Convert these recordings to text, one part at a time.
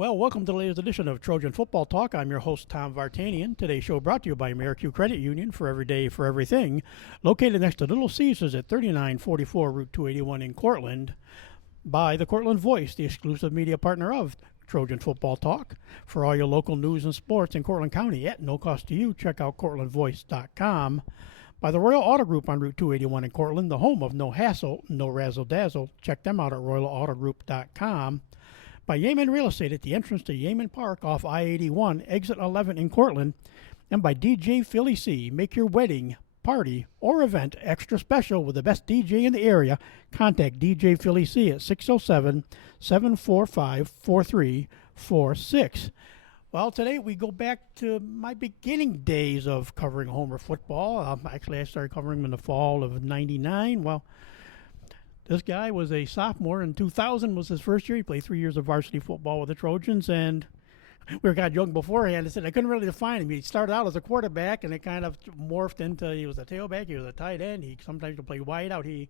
Well, welcome to the latest edition of Trojan Football Talk. I'm your host, Tom Vartanian. Today's show brought to you by AmeriQ Credit Union, for every day, for everything, located next to Little Caesars at 3944 Route 281 in Cortland, by the Cortland Voice, the exclusive media partner of Trojan Football Talk. For all your local news and sports in Cortland County at no cost to you, check out cortlandvoice.com. By the Royal Auto Group on Route 281 in Cortland, the home of no hassle, no razzle-dazzle. Check them out at royalautogroup.com. By Yeaman Real Estate at the entrance to Yeaman Park off I-81, exit 11 in Cortland. And by DJ Philly C. Make your wedding, party, or event extra special with the best DJ in the area. Contact DJ Philly C at 607-745-4346. Well, today we go back to my beginning days of covering Homer football. Actually, I started covering him in the fall of '99. Well, this guy was a sophomore in 2000, was his first year. He played 3 years of varsity football with the Trojans, and we were kind of joking beforehand. I said I couldn't really define him. He started out as a quarterback, and it kind of morphed into he was a tailback, he was a tight end. He sometimes would play wide out. He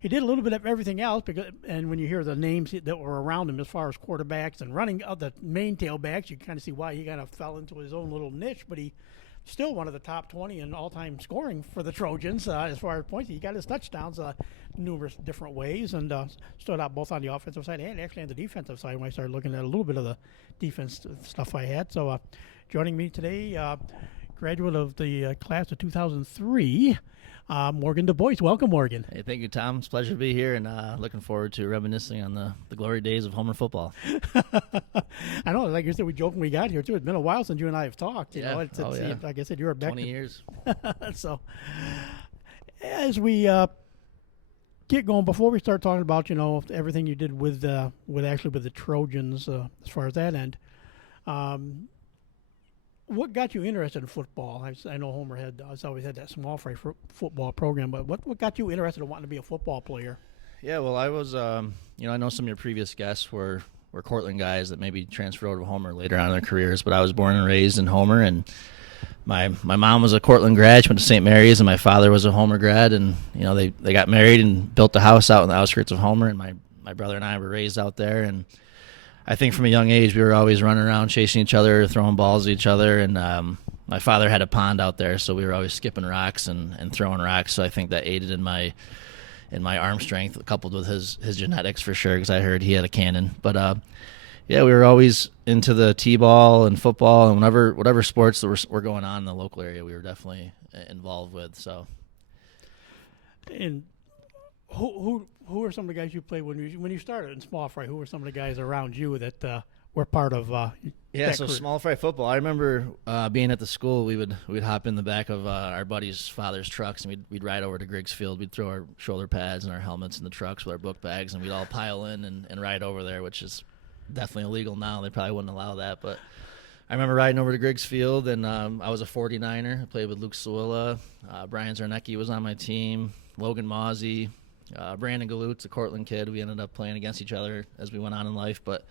did a little bit of everything else, and when you hear the names that were around him as far as quarterbacks and running of the main tailbacks, you kind of see why he kind of fell into his own little niche, but he still one of the top 20 in all-time scoring for the Trojans as far as points. He got his touchdowns numerous different ways and stood out both on the offensive side and actually on the defensive side when I started looking at a little bit of the defense stuff I had. So joining me today, graduate of the class of 2003, Morgan DuBois. Welcome, Morgan. Hey, thank you, Tom. It's a pleasure to be here, and looking forward to reminiscing on the glory days of Homer football. I know, like you said, we joked when we got here, too. It's been a while since you and I have talked. You know, yeah. Like I said, you were back 20 years. So, as we get going, before we start talking about, everything you did with the Trojans as far as that end, what got you interested in football? I know Homer has always had that small fry football program, but what got you interested in wanting to be a football player? Yeah, well, I was, I know some of your previous guests were Cortland guys that maybe transferred over to Homer later on in their careers, but I was born and raised in Homer, and my mom was a Cortland grad. She went to St. Mary's, and my father was a Homer grad, and, they got married and built a house out in the outskirts of Homer, and my brother and I were raised out there, and I think from a young age we were always running around chasing each other, throwing balls at each other, and my father had a pond out there, so we were always skipping rocks and throwing rocks. So I think that aided in my arm strength, coupled with his genetics for sure, because I heard he had a cannon. But yeah, we were always into the t-ball and football and whatever sports that were going on in the local area, we were definitely involved with. So, and who are some of the guys you played when you started in small fry? Who were some of the guys around you that were part of yeah, so career? Small fry football. I remember being at the school, we'd hop in the back of our buddy's father's trucks, and we'd ride over to Griggs Field. We'd throw our shoulder pads and our helmets in the trucks with our book bags, and we'd all pile in and ride over there, which is definitely illegal now. They probably wouldn't allow that, but I remember riding over to Griggs Field, and I was a 49er. I played with Luke Sawilla. Brian Zarnecki was on my team. Logan Mozzie. Brandon Galut's a Cortland kid. We ended up playing against each other as we went on in life, but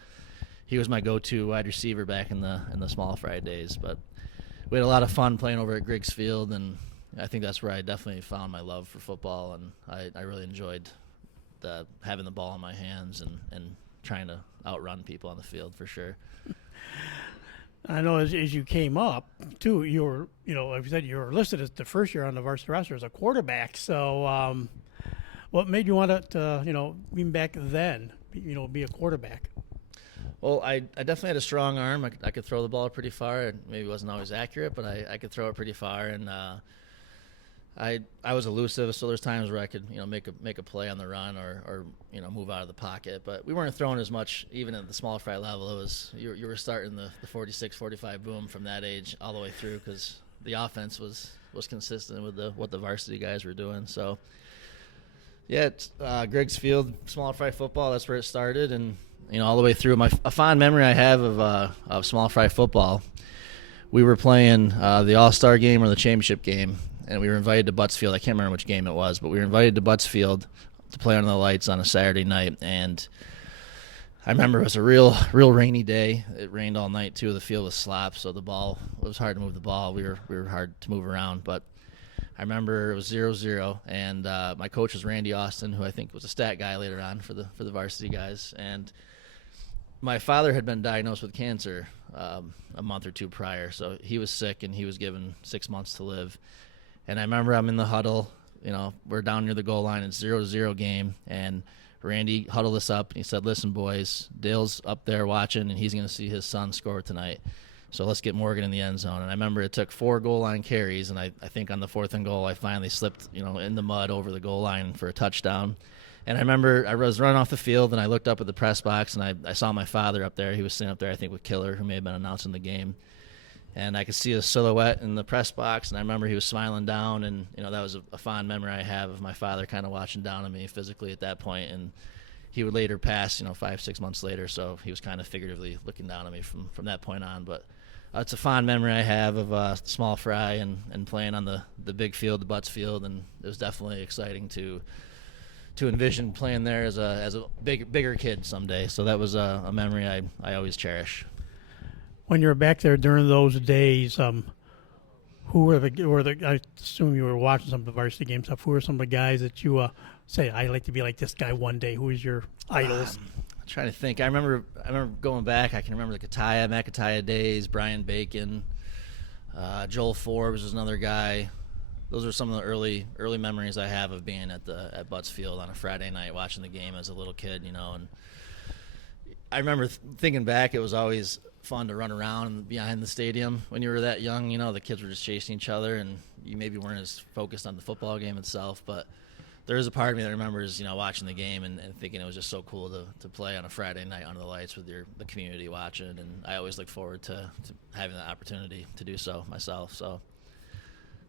he was my go-to wide receiver back in the small fry days. But we had a lot of fun playing over at Griggs Field, and I think that's where I definitely found my love for football, and I really enjoyed having the ball in my hands and trying to outrun people on the field for sure. I know as you came up, too, you were, like you said, you were listed as the first year on the varsity roster as a quarterback. So what made you want to, even back then, be a quarterback? Well, I definitely had a strong arm. I could throw the ball pretty far. It maybe wasn't always accurate, but I could throw it pretty far. And I was elusive, so there's times where I could make a play on the run or move out of the pocket. But we weren't throwing as much even at the small fry level. It was you were starting the 46, 45 boom from that age all the way through, because the offense was consistent with what the varsity guys were doing. So yeah, Griggs Field, small fry football, that's where it started, and all the way through. A fond memory I have of small fry football, we were playing the All-Star game or the championship game, and we were invited to Buttsfield. I can't remember which game it was, but we were invited to Buttsfield to play under the lights on a Saturday night, and I remember it was a real rainy day. It rained all night too. The field was slop, so it was hard to move the ball. We were hard to move around, but I remember it was 0-0, and my coach was Randy Austin, who I think was a stat guy later on for the varsity guys. And my father had been diagnosed with cancer a month or two prior, so he was sick and he was given 6 months to live. And I remember I'm in the huddle. We're down near the goal line. It's 0-0 game, and Randy huddled us up and he said, "Listen, boys, Dale's up there watching, and he's going to see his son score tonight. So let's get Morgan in the end zone." And I remember it took 4 goal line carries, and I think on the 4th and goal, I finally slipped, in the mud over the goal line for a touchdown. And I remember I was running off the field, and I looked up at the press box, and I saw my father up there. He was sitting up there, I think, with Killer, who may have been announcing the game. And I could see his silhouette in the press box, and I remember he was smiling down, and that was a fond memory I have of my father kind of watching down on me physically at that point. And he would later pass, 5-6 months later, so he was kind of figuratively looking down on me from that point on. But it's a fond memory I have of Small Fry and playing on the big field, the Butts field, and it was definitely exciting to envision playing there as a bigger kid someday. So that was a memory I always cherish. When you were back there during those days, who were the? I assume you were watching some of the varsity game stuff. Who were some of the guys that you say, "I'd like to be like this guy one day"? Who was your idols? I'm trying to think. I remember going back. I can remember the McAtaya days. Brian Bacon, Joel Forbes was another guy. Those are some of the early memories I have of being at Butts Field on a Friday night watching the game as a little kid. And I remember thinking back, it was always fun to run around behind the stadium when you were that young. The kids were just chasing each other, and you maybe weren't as focused on the football game itself. But there is a part of me that remembers, watching the game and thinking it was just so cool to play on a Friday night under the lights with the community watching. And I always look forward to having the opportunity to do so myself. So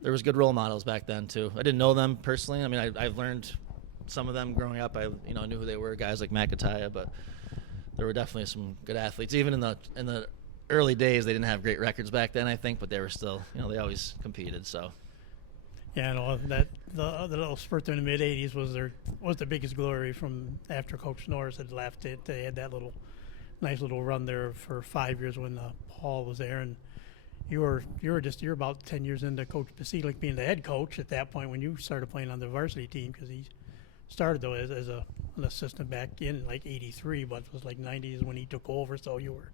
there was good role models back then too. I didn't know them personally. I mean, I've learned some of them growing up. I knew who they were, guys like McAtaya, but there were definitely some good athletes. Even in the early days, they didn't have great records back then, I think, but they were still, they always competed. So yeah, that the little spurt in the mid '80s was the biggest glory from after Coach Norris had left. They had that nice little run there for 5 years when Paul was there, and you're about 10 years into Coach Basilic being the head coach at that point when you started playing on the varsity team, because he started though as an assistant back in like '83, but it was like '90s when he took over. So you were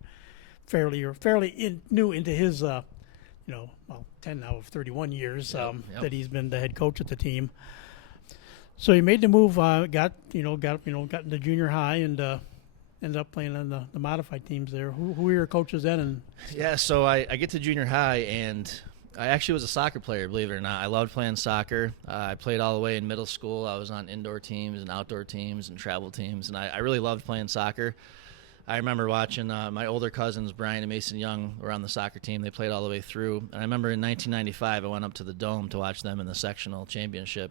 fairly new into his 10 now of 31 years that he's been the head coach at the team. So you made the move, got into junior high and ended up playing on the modified teams there. Who were your coaches then? Yeah, so I get to junior high, and I actually was a soccer player, believe it or not. I loved playing soccer. I played all the way in middle school. I was on indoor teams and outdoor teams and travel teams, and I really loved playing soccer. I remember watching my older cousins, Brian and Mason Young, were on the soccer team. They played all the way through. And I remember in 1995, I went up to the Dome to watch them in the sectional championship,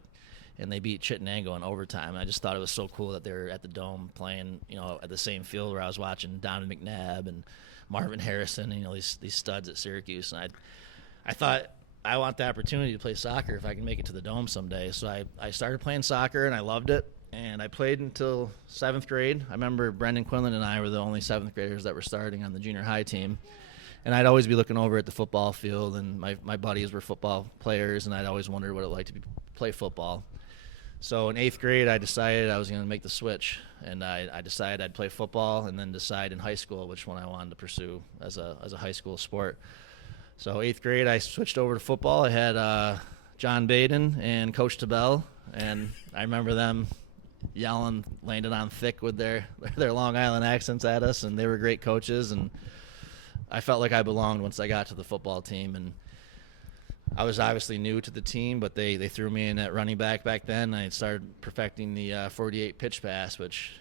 and they beat Chittenango in overtime. I just thought it was so cool that they were at the Dome playing, at the same field where I was watching Donovan McNabb and Marvin Harrison, these studs at Syracuse. And I thought, I want the opportunity to play soccer if I can make it to the Dome someday. So I started playing soccer, and I loved it. And I played until 7th grade. I remember Brendan Quinlan and I were the only 7th graders that were starting on the junior high team. And I'd always be looking over at the football field, and my buddies were football players, and I'd always wondered what it like to play football. So in 8th grade, I decided I was going to make the switch, and I decided I'd play football and then decide in high school which one I wanted to pursue as a high school sport. So 8th grade, I switched over to football. I had John Baden and Coach Tabell, and I remember them yelling, landed on thick with their Long Island accents at us, and they were great coaches, and I felt like I belonged once I got to the football team. And I was obviously new to the team, but they threw me in at running back then. I started perfecting the 48 pitch pass, which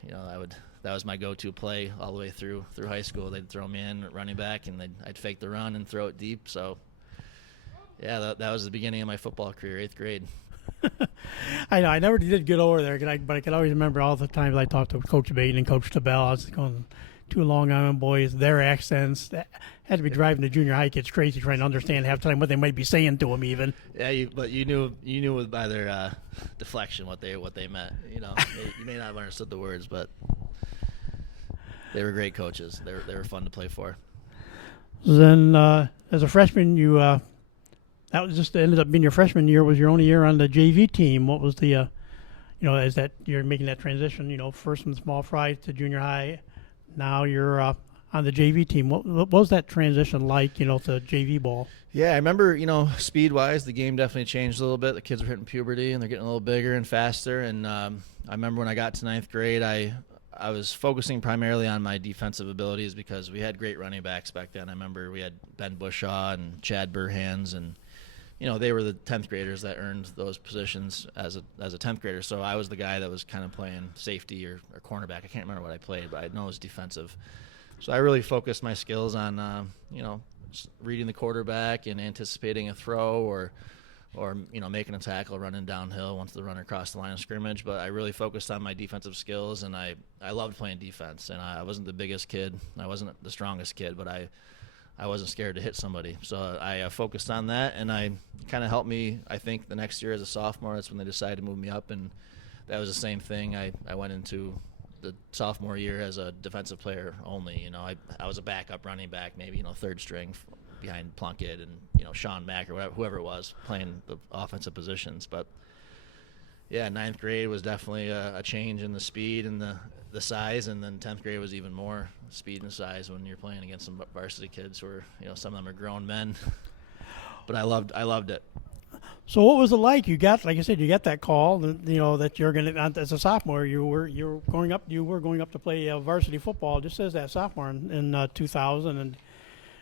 that was my go-to play all the way through high school. They'd throw me in at running back, and I'd fake the run and throw it deep. So yeah, that was the beginning of my football career, 8th grade. I know. I never did get over there, but I could always remember all the times I talked to Coach Baden and Coach Tabell. I was going, two Long Island boys, their accents. That had to be driving the junior high kids crazy trying to understand half the time what they might be saying to them even. Yeah, but you knew by their deflection what they meant. You may not have understood the words, but they were great coaches. They were fun to play for. Then as a freshman, you that was just ended up being your freshman year. Was your only year on the JV team. What was the, as that you're making that transition, first from small fry to junior high, Now you're on the JV team. What was that transition like, to JV ball? Yeah, I remember, speed-wise, the game definitely changed a little bit. The kids were hitting puberty, and they're getting a little bigger and faster. And I remember when I got to ninth grade, I was focusing primarily on my defensive abilities because we had great running backs back then. I remember we had Ben Bushaw and Chad Burhans, and they were the 10th graders that earned those positions as a 10th grader. So I was the guy that was kind of playing safety or cornerback. I can't remember what I played, but I know it was defensive. So I really focused my skills on, reading the quarterback and anticipating a throw or making a tackle, running downhill once the runner crossed the line of scrimmage. But I really focused on my defensive skills, and I loved playing defense. And I wasn't the biggest kid. I wasn't the strongest kid, but I wasn't scared to hit somebody. So I focused on that, and I kind of helped me, I think, the next year as a sophomore. That's when they decided to move me up, and that was the same thing. I went into the sophomore year as a defensive player only. I was a backup running back, maybe, third string behind Plunkett and, Sean Mack or whoever it was playing the offensive positions. But, yeah, ninth grade was definitely a change in the speed and the size, and then 10th grade was even more speed and size when you're playing against some varsity kids who are, some of them are grown men. But I loved it. So what was it like? You got, like I said, you got that call that you're going to, as a sophomore, you were going up to play varsity football just as that sophomore in 2000. And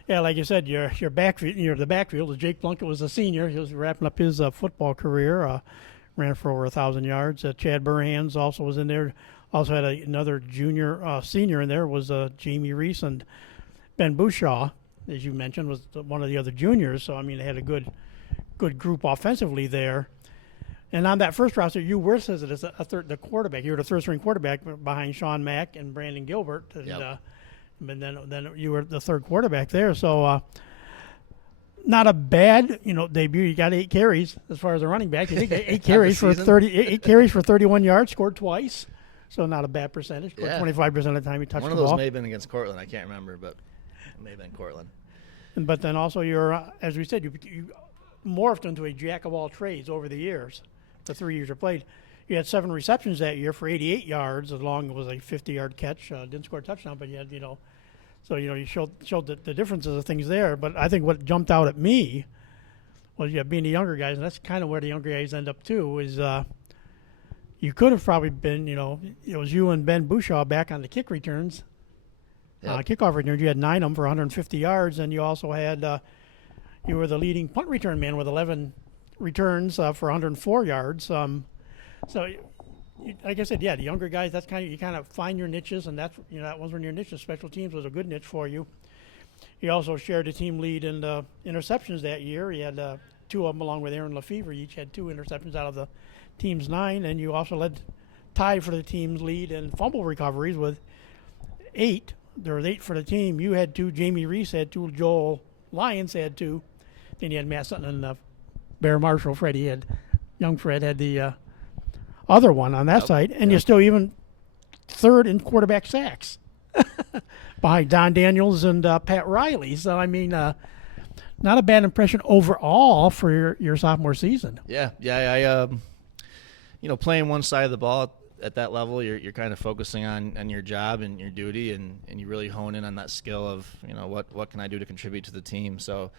yeah, like you said, your the backfield. Jake Plunkett was a senior. He was wrapping up his football career. Ran for over 1,000 yards. Chad Burhans also was in there. Also had another senior in there was Jamie Reese, and Ben Bushaw, as you mentioned, was one of the other juniors. So they had a good group offensively there. And on that first roster, you were listed as the quarterback. You were the third-string quarterback behind Sean Mack and Brandon Gilbert. And, yep. But then you were the third quarterback there. So not a bad debut. You got 8 carries as far as a running back. You think 8 carries for 8 carries for 31 yards, scored twice. So not a bad percentage. Scored 25% of the time you touched the ball. One of those may have been against Cortland. I can't remember, but it may have been Cortland. But then also you're, as we said, you morphed into a jack of all trades over the years. The 3 years you played, you had 7 receptions that year for 88 yards, as long as it was a 50-yard catch. Didn't score a touchdown, but you had so you showed the differences of things there. But I think what jumped out at me was being the younger guys, and that's kind of where the younger guys end up too. Is you could have probably been it was you and Ben Bushaw back on the kick returns, kickoff returns. You had 9 of them for 150 yards, and you also had. You were the leading punt return man with 11 returns for 104 yards. So, like I said, the younger guys, that's you kind of find your niches, and that's that was one of your niches. Special teams was a good niche for you. You also shared the team lead in interceptions that year. You had 2 of them along with Aaron Lefevre. Each had 2 interceptions out of the team's 9, and you also led tied for the team's lead in fumble recoveries with 8. There was 8 for the team. You had 2. Jamie Reese had 2. Joel Lyons had 2. Then you had Matt Sutton and Bear Marshall. Young Fred had the other one on that side. And you're still even third in quarterback sacks behind Don Daniels and Pat Riley. So, not a bad impression overall for your sophomore season. Yeah. I playing one side of the ball at that level, you're kind of focusing on your job and your duty, and you really hone in on that skill of, what can I do to contribute to the team. So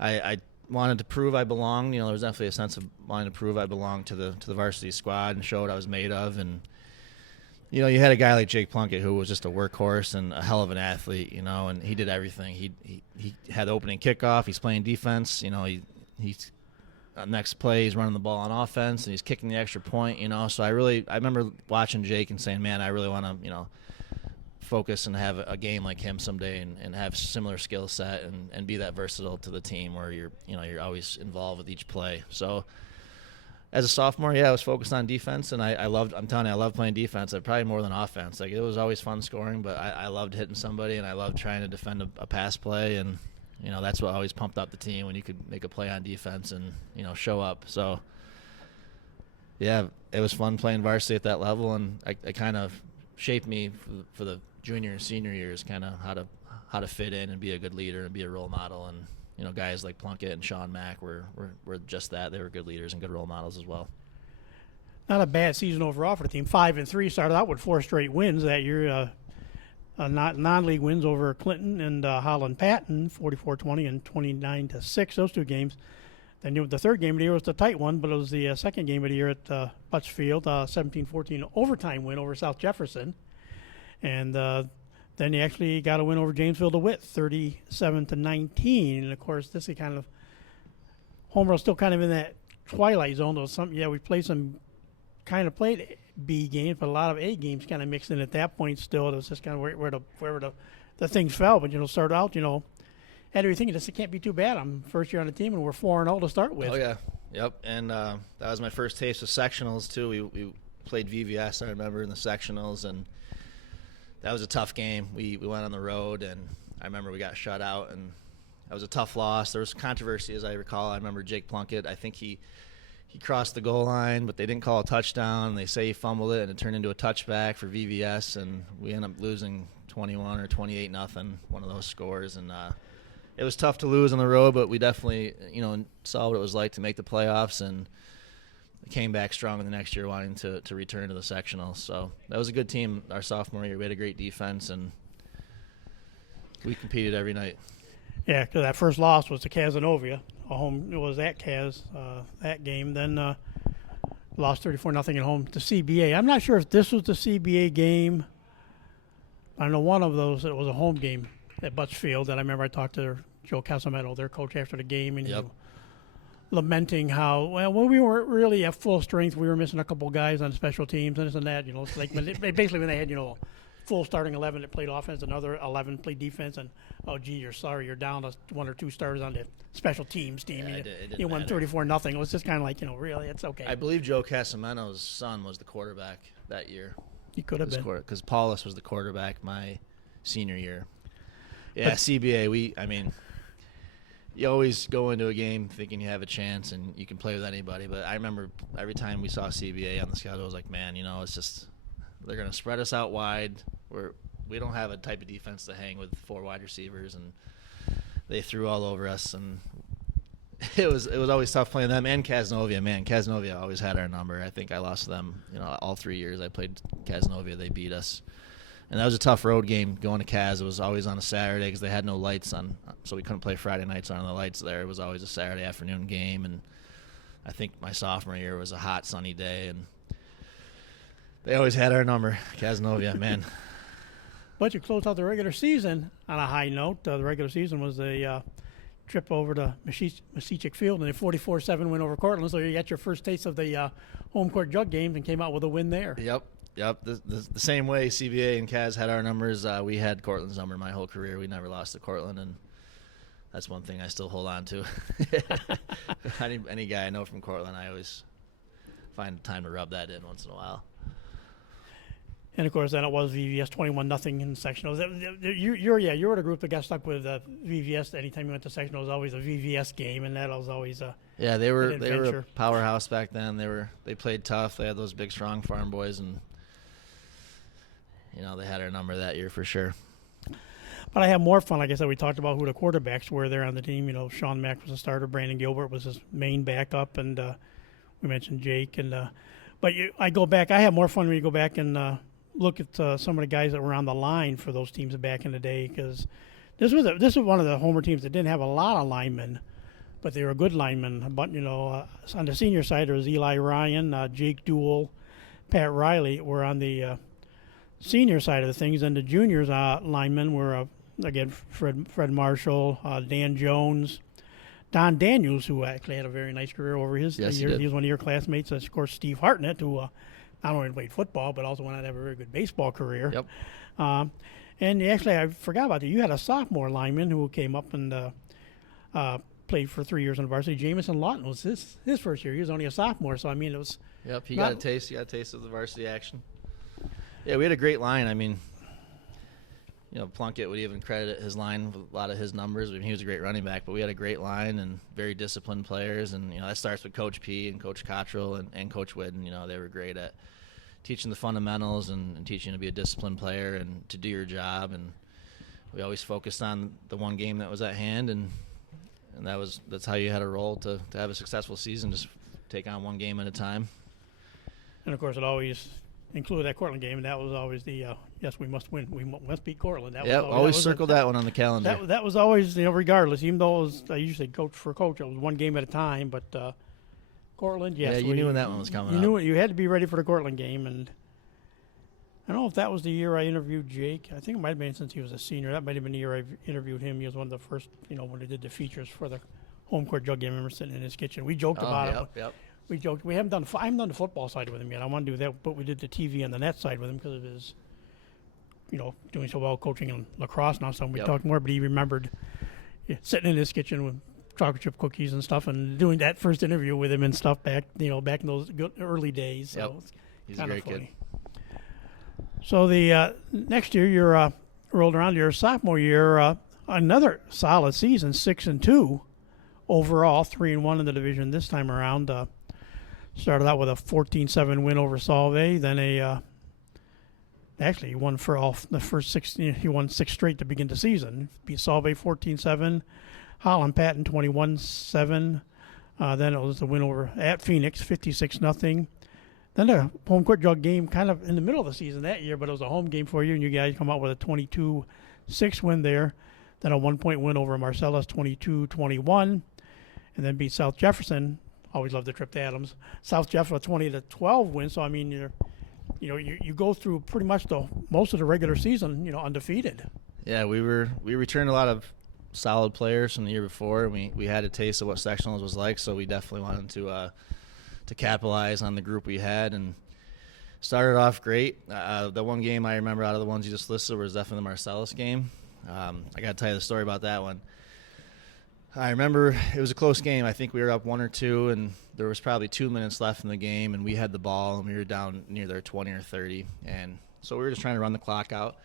I wanted to prove I belonged. There was definitely a sense of wanting to prove I belonged to the varsity squad and show what I was made of. And you had a guy like Jake Plunkett who was just a workhorse and a hell of an athlete, and he did everything. He had the opening kickoff. He's playing defense. He's next play he's running the ball on offense and he's kicking the extra point. So I remember watching Jake and saying, man, I really want to focus and have a game like him someday and have similar skill set and be that versatile to the team where you're always involved with each play. So as a sophomore, I was focused on defense, and I loved playing defense. Probably more than offense. Like, it was always fun scoring, but I loved hitting somebody, and I loved trying to defend a pass play, and that's what always pumped up the team, when you could make a play on defense and show up. So yeah, it was fun playing varsity at that level, and it kind of shaped me for the junior and senior years, kind of how to fit in and be a good leader and be a role model. And guys like Plunkett and Sean Mack were just that. They were good leaders and good role models as well. Not a bad season overall for the team. 5-3, started out with 4 straight wins that year. non-league wins over Clinton and Holland Patton, 44-20 and 29-6. Those two games. Then the third game of the year was the tight one, but it was the second game of the year at Butts Field, 17-14 overtime win over South Jefferson. And then you actually got a win over Jamesville DeWitt, 37-19. And of course, this is kind of Homer's still kind of in that twilight zone. We played played B games, but a lot of A games kind of mixed in at that point. Still, it was just kind of where the things fell. But started out, had everything. It can't be too bad. I'm first year on the team, and we're 4-0 to start with. Oh yeah, yep. And that was my first taste of sectionals too. We played VVS, I remember, in the sectionals, and that was a tough game. We went on the road, and I remember we got shut out, and that was a tough loss. There was controversy, as I recall. I remember Jake Plunkett. I think he crossed the goal line, but they didn't call a touchdown. They say he fumbled it, and it turned into a touchback for VVS, and we ended up losing 21 or 28-0, one of those scores. And it was tough to lose on the road, but we definitely, saw what it was like to make the playoffs, and came back strong in the next year, wanting to return to the sectionals. So that was a good team our sophomore year. We had a great defense, and we competed every night. Yeah, because that first loss was to Casanova. It was at Cas that game. Then lost 34-0 at home to CBA. I'm not sure if this was the CBA game. I know one of those, it was a home game at Butts Field. And I remember I talked to Joe Casametto, their coach, after the game, and lamenting how, when we weren't really at full strength, we were missing a couple guys on special teams and this and that. It's like basically when they had, full starting 11 that played offense, another 11 played defense, and you're sorry, you're down to one or two starters on the special teams team. You won 34-0. It was just kind of like, really, it's okay. I believe Joe Casametto's son was the quarterback that year. He could have been, because Paulus was the quarterback my senior year. Yeah, CBA. You always go into a game thinking you have a chance and you can play with anybody. But I remember every time we saw CBA on the schedule, I was like, man, it's just they're going to spread us out wide. We don't have a type of defense to hang with 4 wide receivers, and they threw all over us. And it was always tough playing them and Casanova. Man, Casanova always had our number. I think I lost to them. All 3 years I played Casanova, they beat us. And that was a tough road game going to Cas. It was always on a Saturday because they had no lights on, so we couldn't play Friday nights on the lights there. It was always a Saturday afternoon game, and I think my sophomore year was a hot, sunny day, and they always had our number, Casanova, man. But you closed out the regular season on a high note. The regular season was a trip over to Masichik Field and a 44-7 win over Cortland, so you got your first taste of the home court jug games and came out with a win there. Yep. The same way CBA and Cas had our numbers, we had Cortland's number my whole career. We never lost to Cortland, and that's one thing I still hold on to. Any guy I know from Cortland, I always find time to rub that in once in a while. And of course, then it was VVS 21-0 in sectionals. You were the group that got stuck with VVS. Anytime you went to sectional, it was always a VVS game, and that was always they were a powerhouse back then. They played tough. They had those big, strong farm boys, and they had our number that year for sure. But I had more fun. Like I said, we talked about who the quarterbacks were there on the team. Sean Mack was a starter. Brandon Gilbert was his main backup, and we mentioned Jake. But I go back. I have more fun when you go back and look at some of the guys that were on the line for those teams back in the day, because this was one of the Homer teams that didn't have a lot of linemen, but they were good linemen. But on the senior side, there was Eli Ryan, Jake Duell, Pat Riley were on the senior side of the things, and the juniors linemen were again Fred Marshall, Dan Jones, Don Daniels, who actually had a very nice career over his years. He was one of your classmates. Of course, Steve Hartnett, who not only played football, but also went on to have a very good baseball career. Yep. And actually, I forgot about that. You had a sophomore lineman who came up and played for 3 years on the varsity. Jamison Lawton was his first year. He was only a sophomore, so it was. Yep, he got a taste. He got a taste of the varsity action. Yeah, we had a great line. Plunkett would even credit his line with a lot of his numbers. He was a great running back, but we had a great line and very disciplined players. And, that starts with Coach P and Coach Cottrell and Coach Whidden. They were great at teaching the fundamentals and teaching to be a disciplined player and to do your job. And we always focused on the one game that was at hand, and that's how you had a role to have a successful season, just take on one game at a time. And, of course, it always included that Cortland game, and that was always the yes, we must win. We must beat Cortland. That Yeah, was always circle that one on the calendar. That was always, regardless. Even though it was, I usually coach for coach, it was one game at a time. But Cortland, yes, yeah, you knew when that one was coming. You knew it. You had to be ready for the Cortland game, and I don't know if that was the year I interviewed Jake. I think it might have been since he was a senior. That might have been the year I interviewed him. He was one of the first, when they did the features for the home court jug game. I remember sitting in his kitchen. We joked about it. Yep. We joked. I haven't done the football side with him yet. I want to do that, but we did the TV and the net side with him because of his, doing so well coaching in lacrosse now. So we talked more, but he remembered sitting in his kitchen with chocolate chip cookies and stuff, and doing that first interview with him and stuff back in those good early days. So he's a great kid. So the next year you're rolled around your sophomore year, another solid season, 6-2 overall, 3-1 in the division this time around. Started out with a 14-7 win over Solvay, then actually he won for all the first 6. He won 6 straight to begin the season. Beat Solvay 14-7, Holland Patton 21-7. Then it was the win over at Phoenix 56-0. Then a home court jug game kind of in the middle of the season that year, but it was a home game for you, and you guys come out with a 22-6 win there. Then a 1-point win over Marcellus 22-21, and then beat South Jefferson. Always love the trip to Adams. South Jefferson 20-12 win. So I mean, you go through pretty much most of the regular season, undefeated. Yeah, we returned a lot of solid players from the year before. We had a taste of what sectionals was like, so we definitely wanted to capitalize on the group we had and started off great. The one game I remember out of the ones you just listed was definitely the Marcellus game. I got to tell you the story about that one. I remember it was a close game. I think we were up 1 or 2, and there was probably 2 minutes left in the game, and we had the ball, and we were down near their 20 or 30. And so we were just trying to run the clock out.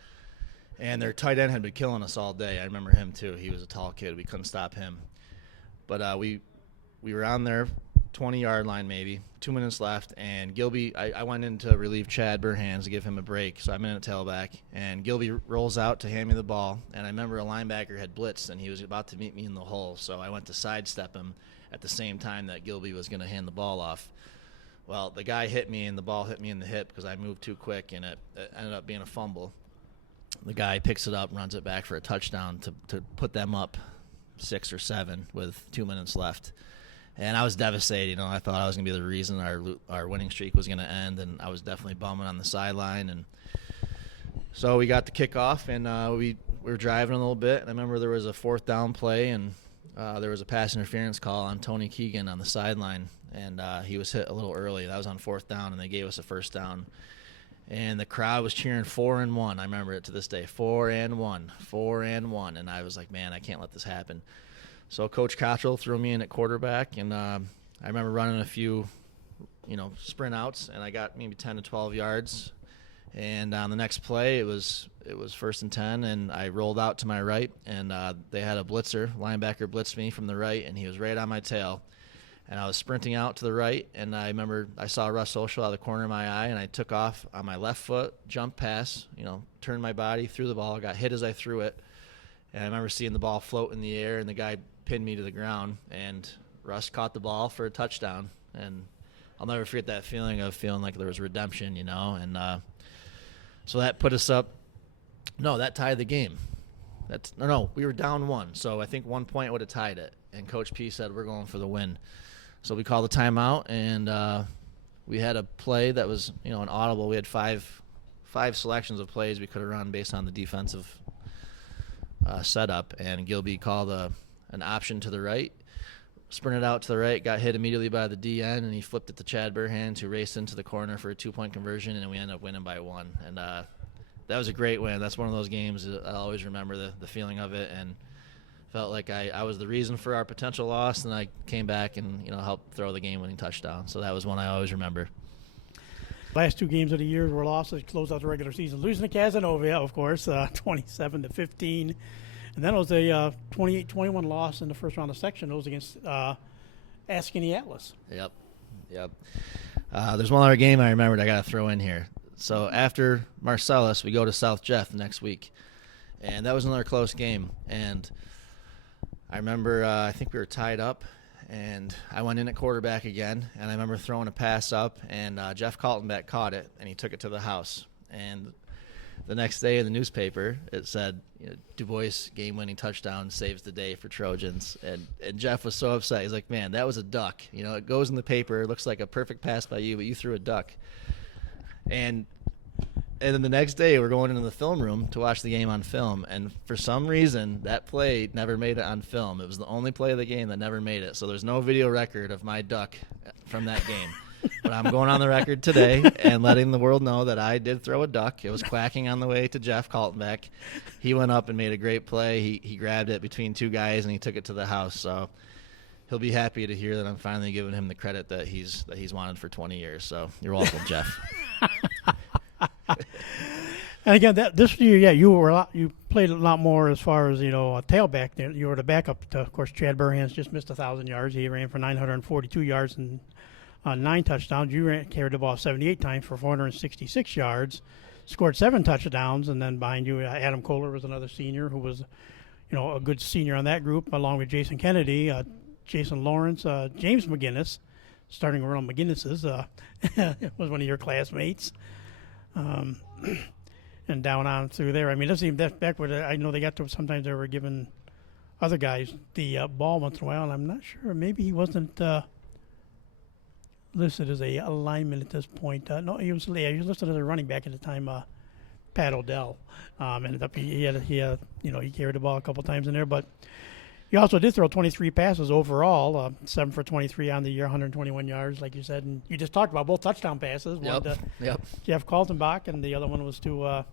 And their tight end had been killing us all day. I remember him, too. He was a tall kid. We couldn't stop him. But we were on their 20-yard line maybe, 2 minutes left, and Gilby, I went in to relieve Chad Burhans to give him a break, so I'm in at tailback, and Gilby rolls out to hand me the ball, and I remember a linebacker had blitzed, and he was about to meet me in the hole, so I went to sidestep him at the same time that Gilby was going to hand the ball off. Well, the guy hit me, and the ball hit me in the hip because I moved too quick, and it ended up being a fumble. The guy picks it up, runs it back for a touchdown to put them up 6 or 7 with 2 minutes left. And I was devastated. I thought I was going to be the reason our winning streak was going to end, and I was definitely bumming on the sideline. And so we got the kickoff, and we were driving a little bit. And I remember there was a 4th down play, and there was a pass interference call on Tony Keegan on the sideline, and he was hit a little early. That was on 4th down, and they gave us a 1st down. And the crowd was cheering 4-1. I remember it to this day, 4-1, 4-1. And I was like, man, I can't let this happen. So Coach Cottrell threw me in at quarterback, and I remember running a few, sprint outs, and I got maybe 10 to 12 yards. And on the next play, it was 1st and 10, and I rolled out to my right, and they had a blitzer. Linebacker blitzed me from the right, and he was right on my tail. And I was sprinting out to the right, and I remember I saw Russ Social out of the corner of my eye, and I took off on my left foot, jumped pass, turned my body, threw the ball, got hit as I threw it. And I remember seeing the ball float in the air, and the guy pinned me to the ground, and Russ caught the ball for a touchdown. And I'll never forget that feeling of feeling like there was redemption, and so that put us up. No, that tied the game. We were down 1, so I think 1 point would have tied it, and Coach P said we're going for the win. So we called the timeout, and we had a play that was an audible. We had five selections of plays we could have run based on the defensive setup, and Gilby called an option to the right, sprinted out to the right, got hit immediately by the DN, and he flipped it to Chad Burhans, who raced into the corner for a 2-point conversion, and we ended up winning by 1. And that was a great win. That's one of those games that I always remember the feeling of it, and felt like I was the reason for our potential loss, and I came back and helped throw the game-winning touchdown. So that was one I always remember. Last 2 games of the year were losses to close out the regular season. Losing to Casanova, of course, 27-15. And then it was a 28-21 loss in the first round of section. It was against Ascany Atlas. Yep. There's one other game I remembered I got to throw in here. So after Marcellus, we go to South Jeff next week. And that was another close game. And I remember I think we were tied up, and I went in at quarterback again, and I remember throwing a pass up, and Jeff Kaltenbach caught it, and he took it to the house. And the next day in the newspaper, it said, DuBois game-winning touchdown saves the day for Trojans. And Jeff was so upset. He's like, man, that was a duck. It goes in the paper. It looks like a perfect pass by you, but you threw a duck. And then the next day, we're going into the film room to watch the game on film. And for some reason, that play never made it on film. It was the only play of the game that never made it. So there's no video record of my duck from that game. But I'm going on the record today and letting the world know that I did throw a duck. It was quacking on the way to Jeff Kaltenbach. He went up and made a great play. He grabbed it between two guys, and he took it to the house. So he'll be happy to hear that I'm finally giving him the credit that he's wanted for 20 years. So you're welcome, Jeff. And again, this year, you played a lot more as far as a tailback. There, you were the backup to, of course, Chad Burhan's just missed 1,000 yards. He ran for 942 yards and 9 touchdowns. You carried the ball 78 times for 466 yards, scored 7 touchdowns, and then behind you, Adam Kohler was another senior who was, a good senior on that group, along with Jason Kennedy, Jason Lawrence, James McGinnis, starting around McGinnis's, was one of your classmates. And down on through there. I mean, let's see, that back when I know they got to, sometimes they were giving other guys the ball once in a while, and I'm not sure. Maybe he wasn't listed as a lineman at this point. No, he was listed as a running back at the time. Pat Odell ended up he carried the ball a couple times in there, but he also did throw 23 passes overall, 7 for 23 on the year, 121 yards, like you said. And you just talked about both touchdown passes. One to Jeff Kaltenbach, and the other one was to, of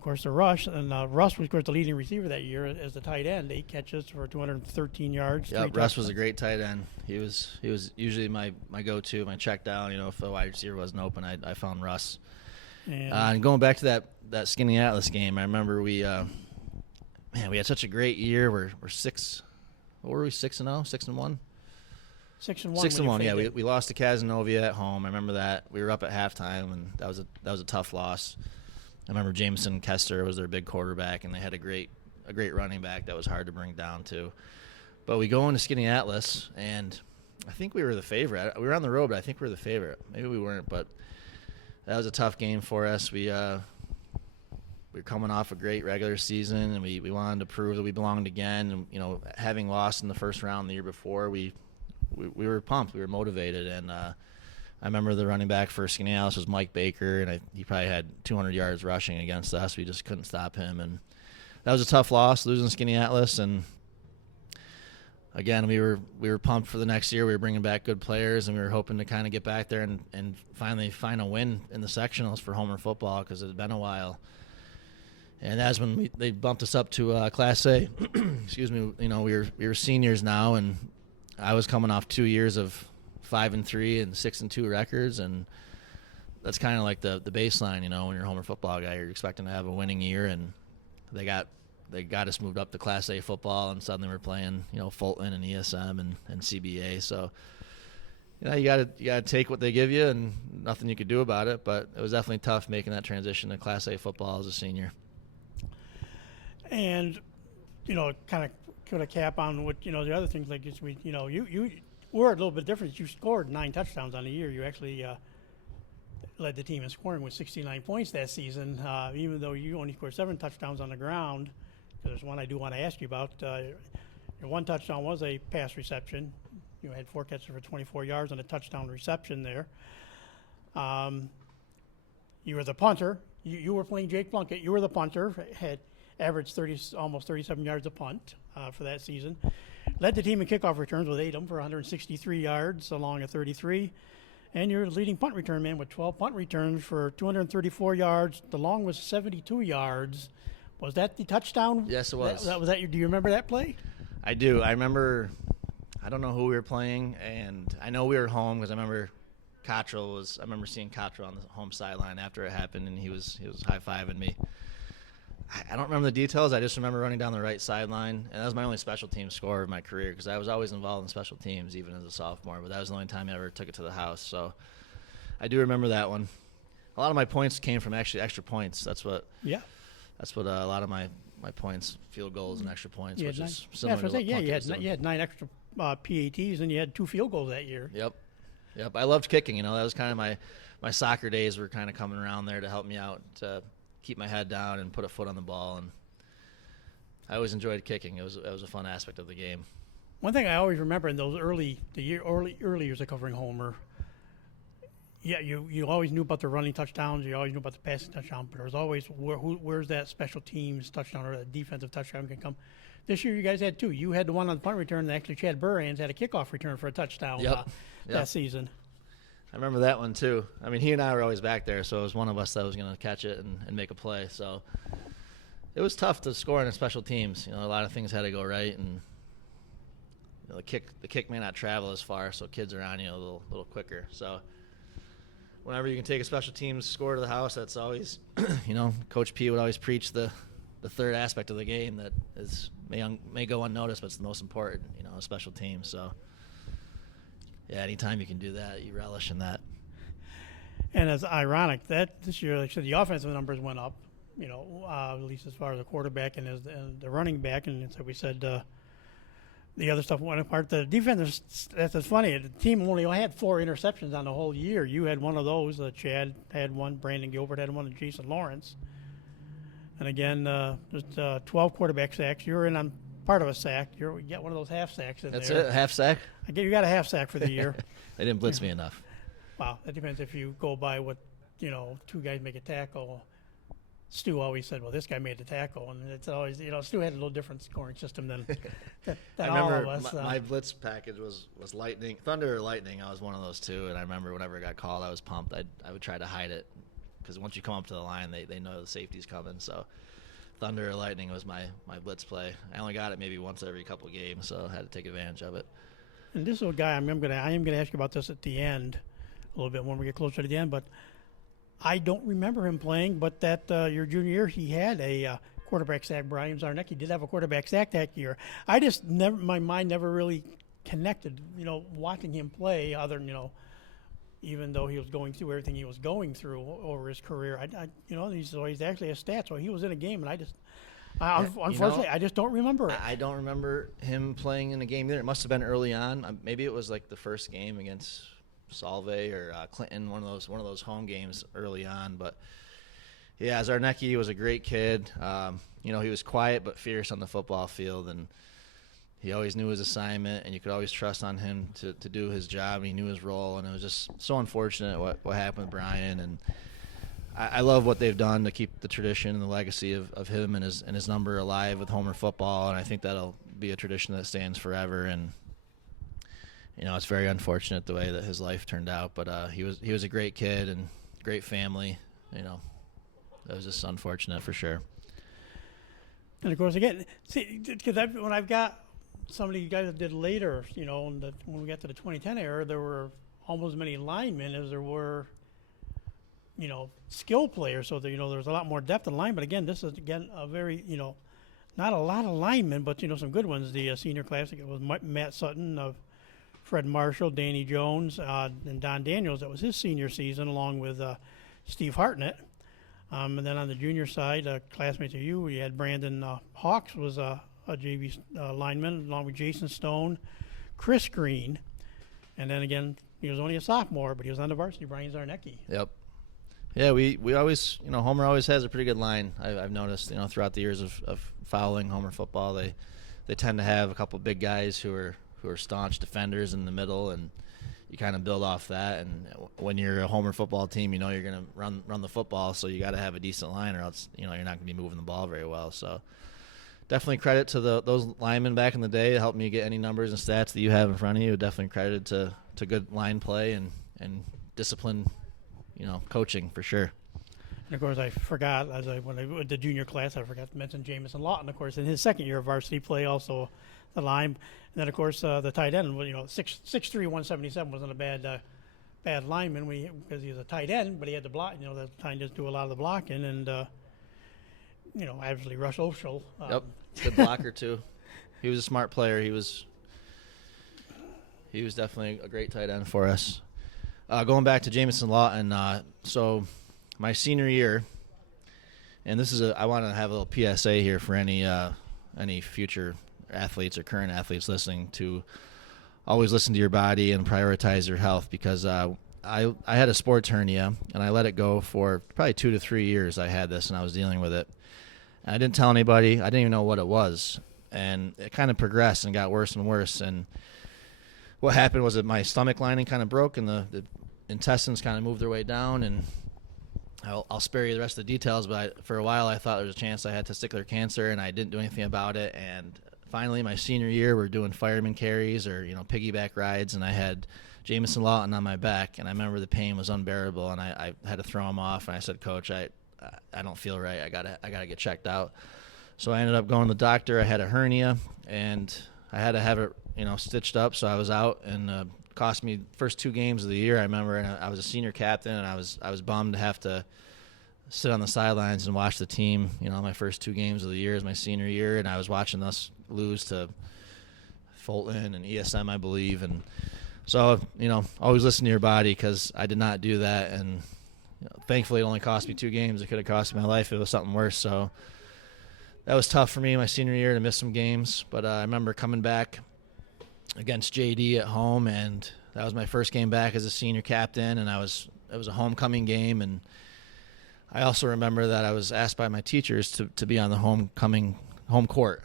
course, to Rush. And Russ was, of course, the leading receiver that year as the tight end. 8 catches for 213 yards. Yeah, Russ was a great tight end. He was usually my go-to, my check down. If the wide receiver wasn't open, I found Russ. And going back to that Skinny Atlas game, I remember we had such a great year. We're 6. What were we? 6-0, 6-1. 6-1. 6-1. Yeah, we lost to Cazenovia at home. I remember that. We were up at halftime, and that was a tough loss. I remember Jameson Kester was their big quarterback, and they had a great running back that was hard to bring down to. But we go into Skinny Atlas, and I think we were the favorite. We were on the road, but I think we were the favorite. Maybe we weren't, but that was a tough game for us. We were coming off a great regular season, and we wanted to prove that we belonged again. And having lost in the first round the year before, we were pumped. We were motivated, and I remember the running back for Skinny Atlas was Mike Baker, and he probably had 200 yards rushing against us. We just couldn't stop him, and that was a tough loss, losing Skinny Atlas. And again, we were pumped for the next year. We were bringing back good players, and we were hoping to kind of get back there and finally find a win in the sectionals for Homer football, because it had been a while. And that's when they bumped us up to Class A. Excuse me. We were seniors now, and I was coming off 2 years of 5-3 and 6-2 records, and that's kind of like the baseline. When you're a Homer football guy, you're expecting to have a winning year, and they got us moved up to Class A football, and suddenly we're playing Fulton and ESM and CBA. So you gotta take what they give you, and nothing you could do about it. But it was definitely tough making that transition to Class A football as a senior. And kind of put a cap on what the other things, like you were a little bit different. You scored 9 touchdowns on the year. You actually led the team in scoring with 69 points that season, even though you only scored 7 touchdowns on the ground. There's one I do want to ask you about. Your one touchdown was a pass reception. You had 4 catches for 24 yards on a touchdown reception there. You were the punter. You were playing Jake Plunkett. You were the punter. Had averaged almost 37 yards a punt for that season. Led the team in kickoff returns with 8 of them for 163 yards along a 33. And you're the leading punt return man with 12 punt returns for 234 yards. The long was 72 yards. Was that the touchdown? Yes, it was. Do you remember that play? I do. I remember. I don't know who we were playing, and I know we were home because I remember I remember seeing Cottrell on the home sideline after it happened, and he was high-fiving me. I don't remember the details. I just remember running down the right sideline, and that was my only special team score of my career, because I was always involved in special teams, even as a sophomore, but that was the only time I ever took it to the house. So I do remember that one. A lot of my points came from actually extra points. That's what a lot of my points, field goals and extra points, which is similar to what punt is doing. You had 9 PATs, and you had 2 field goals that year. Yep. I loved kicking. You know, that was kind of my soccer days were kind of coming around there to help me out to keep my head down and put a foot on the ball. And I always enjoyed kicking. It was a fun aspect of the game. One thing I always remember in those early years of covering Homer, yeah, you always knew about the running touchdowns. You always knew about the passing touchdown, but there was always where's that special teams touchdown or a defensive touchdown can come. This year you guys had 2. You had the one on the punt return, and actually Chad Burhans had a kickoff return for a touchdown that season. I remember that one too. I mean, he and I were always back there, so it was one of us that was going to catch it and make a play. So it was tough to score in special teams. You know, a lot of things had to go right, and you know, the kick may not travel as far, so kids are on you a little quicker. So whenever you can take a special teams score to the house, that's always, you know, Coach P would always preach the third aspect of the game that may go unnoticed, but it's the most important, you know, a special team. So yeah, anytime you can do that, you relish in that. And it's ironic that this year, like I said, the offensive numbers went up, you know, at least as far as the quarterback and the running back, and so we said the other stuff went apart. The defenders, that's funny. The team only had 4 interceptions on the whole year. You had one of those. Chad had one. Brandon Gilbert had one. And Jason Lawrence. And again, just 12 quarterback sacks. You're in on part of a sack. You get one of those half sacks in there. That's it, half sack? You got a half sack for the year. They didn't blitz me enough. Wow, that depends if you go by what, you know, 2 guys make a tackle. Stu always said, well, this guy made the tackle. And it's always, you know, Stu had a little different scoring system than I all remember of us. My blitz package was lightning. Thunder or lightning, I was one of those 2. And I remember whenever it got called, I was pumped. I would try to hide it because once you come up to the line, they know the safety's coming. So thunder or lightning was my blitz play. I only got it maybe once every couple of games, so I had to take advantage of it. And this little guy, I am going to ask you about this at the end, a little bit when we get closer to the end, but I don't remember him playing, but that your junior year, he had a quarterback sack. Brian Zarnecki did have a quarterback sack that year. My mind never really connected, you know, watching him play other than, you know, even though he was going through everything he was going through over his career. You know, he's actually a stat, so he was in a game, and unfortunately, I just don't remember it. I don't remember him playing in a game either. It must have been early on. Maybe it was like the first game against Salve or Clinton, one of those home games early on. But yeah, Zarnecki was a great kid. You know, he was quiet but fierce on the football field, and he always knew his assignment, and you could always trust on him to do his job. He knew his role, and it was just so unfortunate what happened with Brian. And I love what they've done to keep the tradition and the legacy of him and his number alive with Homer football, and I think that'll be a tradition that stands forever. And you know, it's very unfortunate the way that his life turned out, but he was a great kid and great family. You know, it was just unfortunate for sure. And of course, again, see, because when I've got some of you guys that did later, you know, when we got to the 2010 era, there were almost as many linemen as there were, you know, skill players. So there, you know, there's a lot more depth in line. But again, this is a very, you know, not a lot of linemen, but you know, some good ones. The senior classic, it was Matt Sutton, Fred Marshall, Danny Jones, and Don Daniels. That was his senior season, along with Steve Hartnett. And then on the junior side, classmates of you, we had Brandon Hawks was a JV lineman, along with Jason Stone, Chris Green, and then again, he was only a sophomore, but he was on the varsity, Brian Zarnecki. Yep. Yeah, we always, you know, Homer always has a pretty good line. I've noticed, you know, throughout the years of following Homer football, they tend to have a couple big guys who are staunch defenders in the middle, and you kind of build off that. And when you're a Homer football team, you know you're going to run the football, so you got to have a decent line, or else you know you're not going to be moving the ball very well. So definitely credit to those linemen back in the day to help me get any numbers and stats that you have in front of you. Definitely credited to good line play and discipline, you know, coaching for sure. And of course, I forgot when I went to junior class, I forgot to mention Jamison Lawton. Of course, in his second year of varsity play, also the line, and then of course the tight end. You know, 6'3", 177 wasn't a bad lineman because he was a tight end, but he had to block. You know, the tight ends do a lot of the blocking, and you know, obviously Rush Oshel. Yep, good blocker too. He was a smart player. He was definitely a great tight end for us. Going back to Jamison Lawton, so my senior year, and this is I want to have a little PSA here for any future athletes or current athletes listening to always listen to your body and prioritize your health, because I had a sports hernia, and I let it go for probably 2 to 3 years. I had this, and I was dealing with it. And I didn't tell anybody. I didn't even know what it was. And it kind of progressed and got worse and worse. And what happened was that my stomach lining kind of broke, and the intestines kind of moved their way down. And I'll spare you the rest of the details, but for a while I thought there was a chance I had testicular cancer, and I didn't do anything about it. And finally, my senior year, we're doing fireman carries or piggyback rides, and I had Jameson Lawton on my back, and I remember the pain was unbearable, and I had to throw him off. And I said, Coach, I don't feel right. I gotta get checked out. So I ended up going to the doctor. I had a hernia, and I had to have it stitched up. So I was out, and cost me first 2 games of the year. I remember, and I was a senior captain, and I was bummed to have to sit on the sidelines and watch the team. My first 2 games of the year is my senior year, and I was watching us lose to Fulton and ESM, I believe. And so, always listen to your body, because I did not do that. And thankfully, it only cost me 2 games. It could have cost me my life if it was something worse. So that was tough for me my senior year to miss some games. But I remember coming back against JD at home, and that was my first game back as a senior captain, and it was a homecoming game. And I also remember that I was asked by my teachers to be on the home court,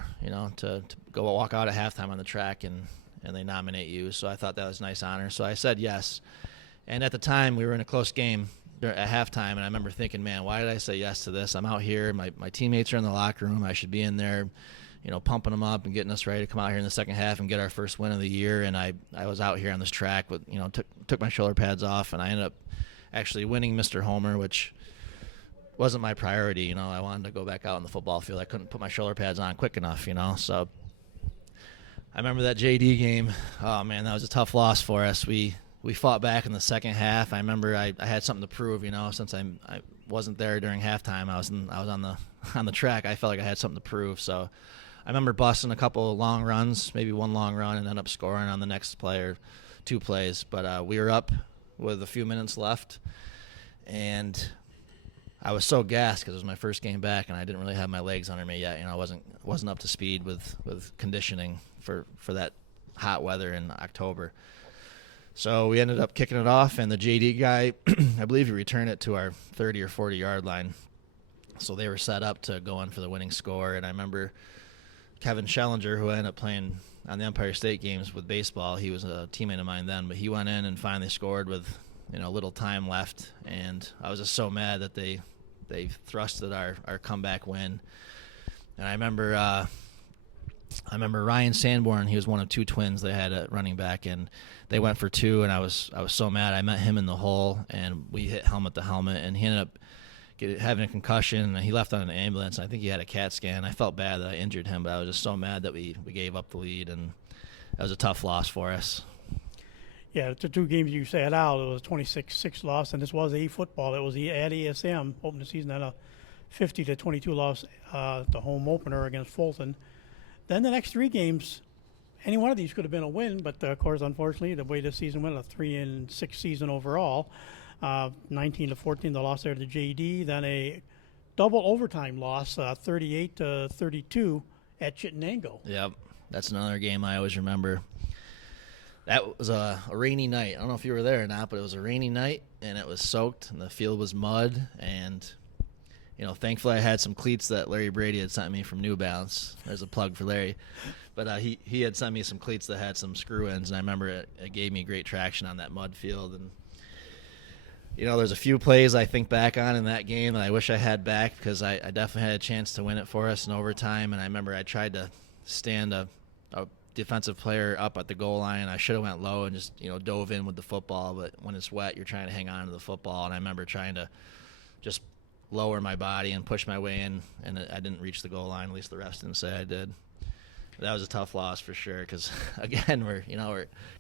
to go walk out at halftime on the track, and they nominate you. So I thought that was a nice honor. So I said yes. And at the time, we were in a close game at halftime, and I remember thinking, man, why did I say yes to this? I'm out here. My teammates are in the locker room. I should be in there, pumping them up and getting us ready to come out here in the second half and get our first win of the year. And I was out here on this track with, took my shoulder pads off, and I ended up actually winning Mr. Homer, which wasn't my priority. I wanted to go back out on the football field. I couldn't put my shoulder pads on quick enough, So I remember that JD game. Oh man, that was a tough loss for us. We fought back in the second half. I remember I had something to prove, since I wasn't there during halftime. I was on the track. I felt like I had something to prove. So I remember busting a couple of long runs, maybe one long run, and ended up scoring on the next play or 2 plays. But we were up with a few minutes left, and I was so gassed because it was my first game back, and I didn't really have my legs under me yet. I wasn't up to speed with conditioning for that hot weather in October. So we ended up kicking it off, and the JD guy, I believe he returned it to our 30 or 40 yard line. So they were set up to go in for the winning score. And I remember Kevin Schellinger, who ended up playing on the Empire State games with baseball, he was a teammate of mine then, but he went in and finally scored with little time left. And I was just so mad that they thrusted our comeback win. And I remember Ryan Sanborn. He was one of 2 twins they had at running back, and they went for 2, and I was so mad. I met him in the hole, and we hit helmet to helmet, and he ended up having a concussion, and he left on an ambulance. I think he had a CAT scan. I felt bad that I injured him, but I was just so mad that we gave up the lead, and that was a tough loss for us. Yeah, the 2 games you sat out, it was a 26-6 loss, and this was A football. It was at ESM, opened the season at a 50-22 loss, the home opener against Fulton. Then the next 3 games, any one of these could have been a win, but of course, unfortunately, the way this season went, a 3-6 season overall, 19-14, the loss there to JD. Then a double overtime loss, 38-32 at Chittenango. Yep, that's another game I always remember. That was a rainy night. I don't know if you were there or not, but it was a rainy night, and it was soaked, and the field was mud, and thankfully I had some cleats that Larry Brady had sent me from New Balance. There's a plug for Larry. But he had sent me some cleats that had some screw ends, and I remember it gave me great traction on that mud field. And there's a few plays I think back on in that game that I wish I had back, because I definitely had a chance to win it for us in overtime. And I remember I tried to stand a defensive player up at the goal line. I should have went low and just dove in with the football, but when it's wet, you're trying to hang on to the football. And I remember trying to just lower my body and push my way in, and I didn't reach the goal line. At least the refs didn't say I did. That was a tough loss for sure, because again, we're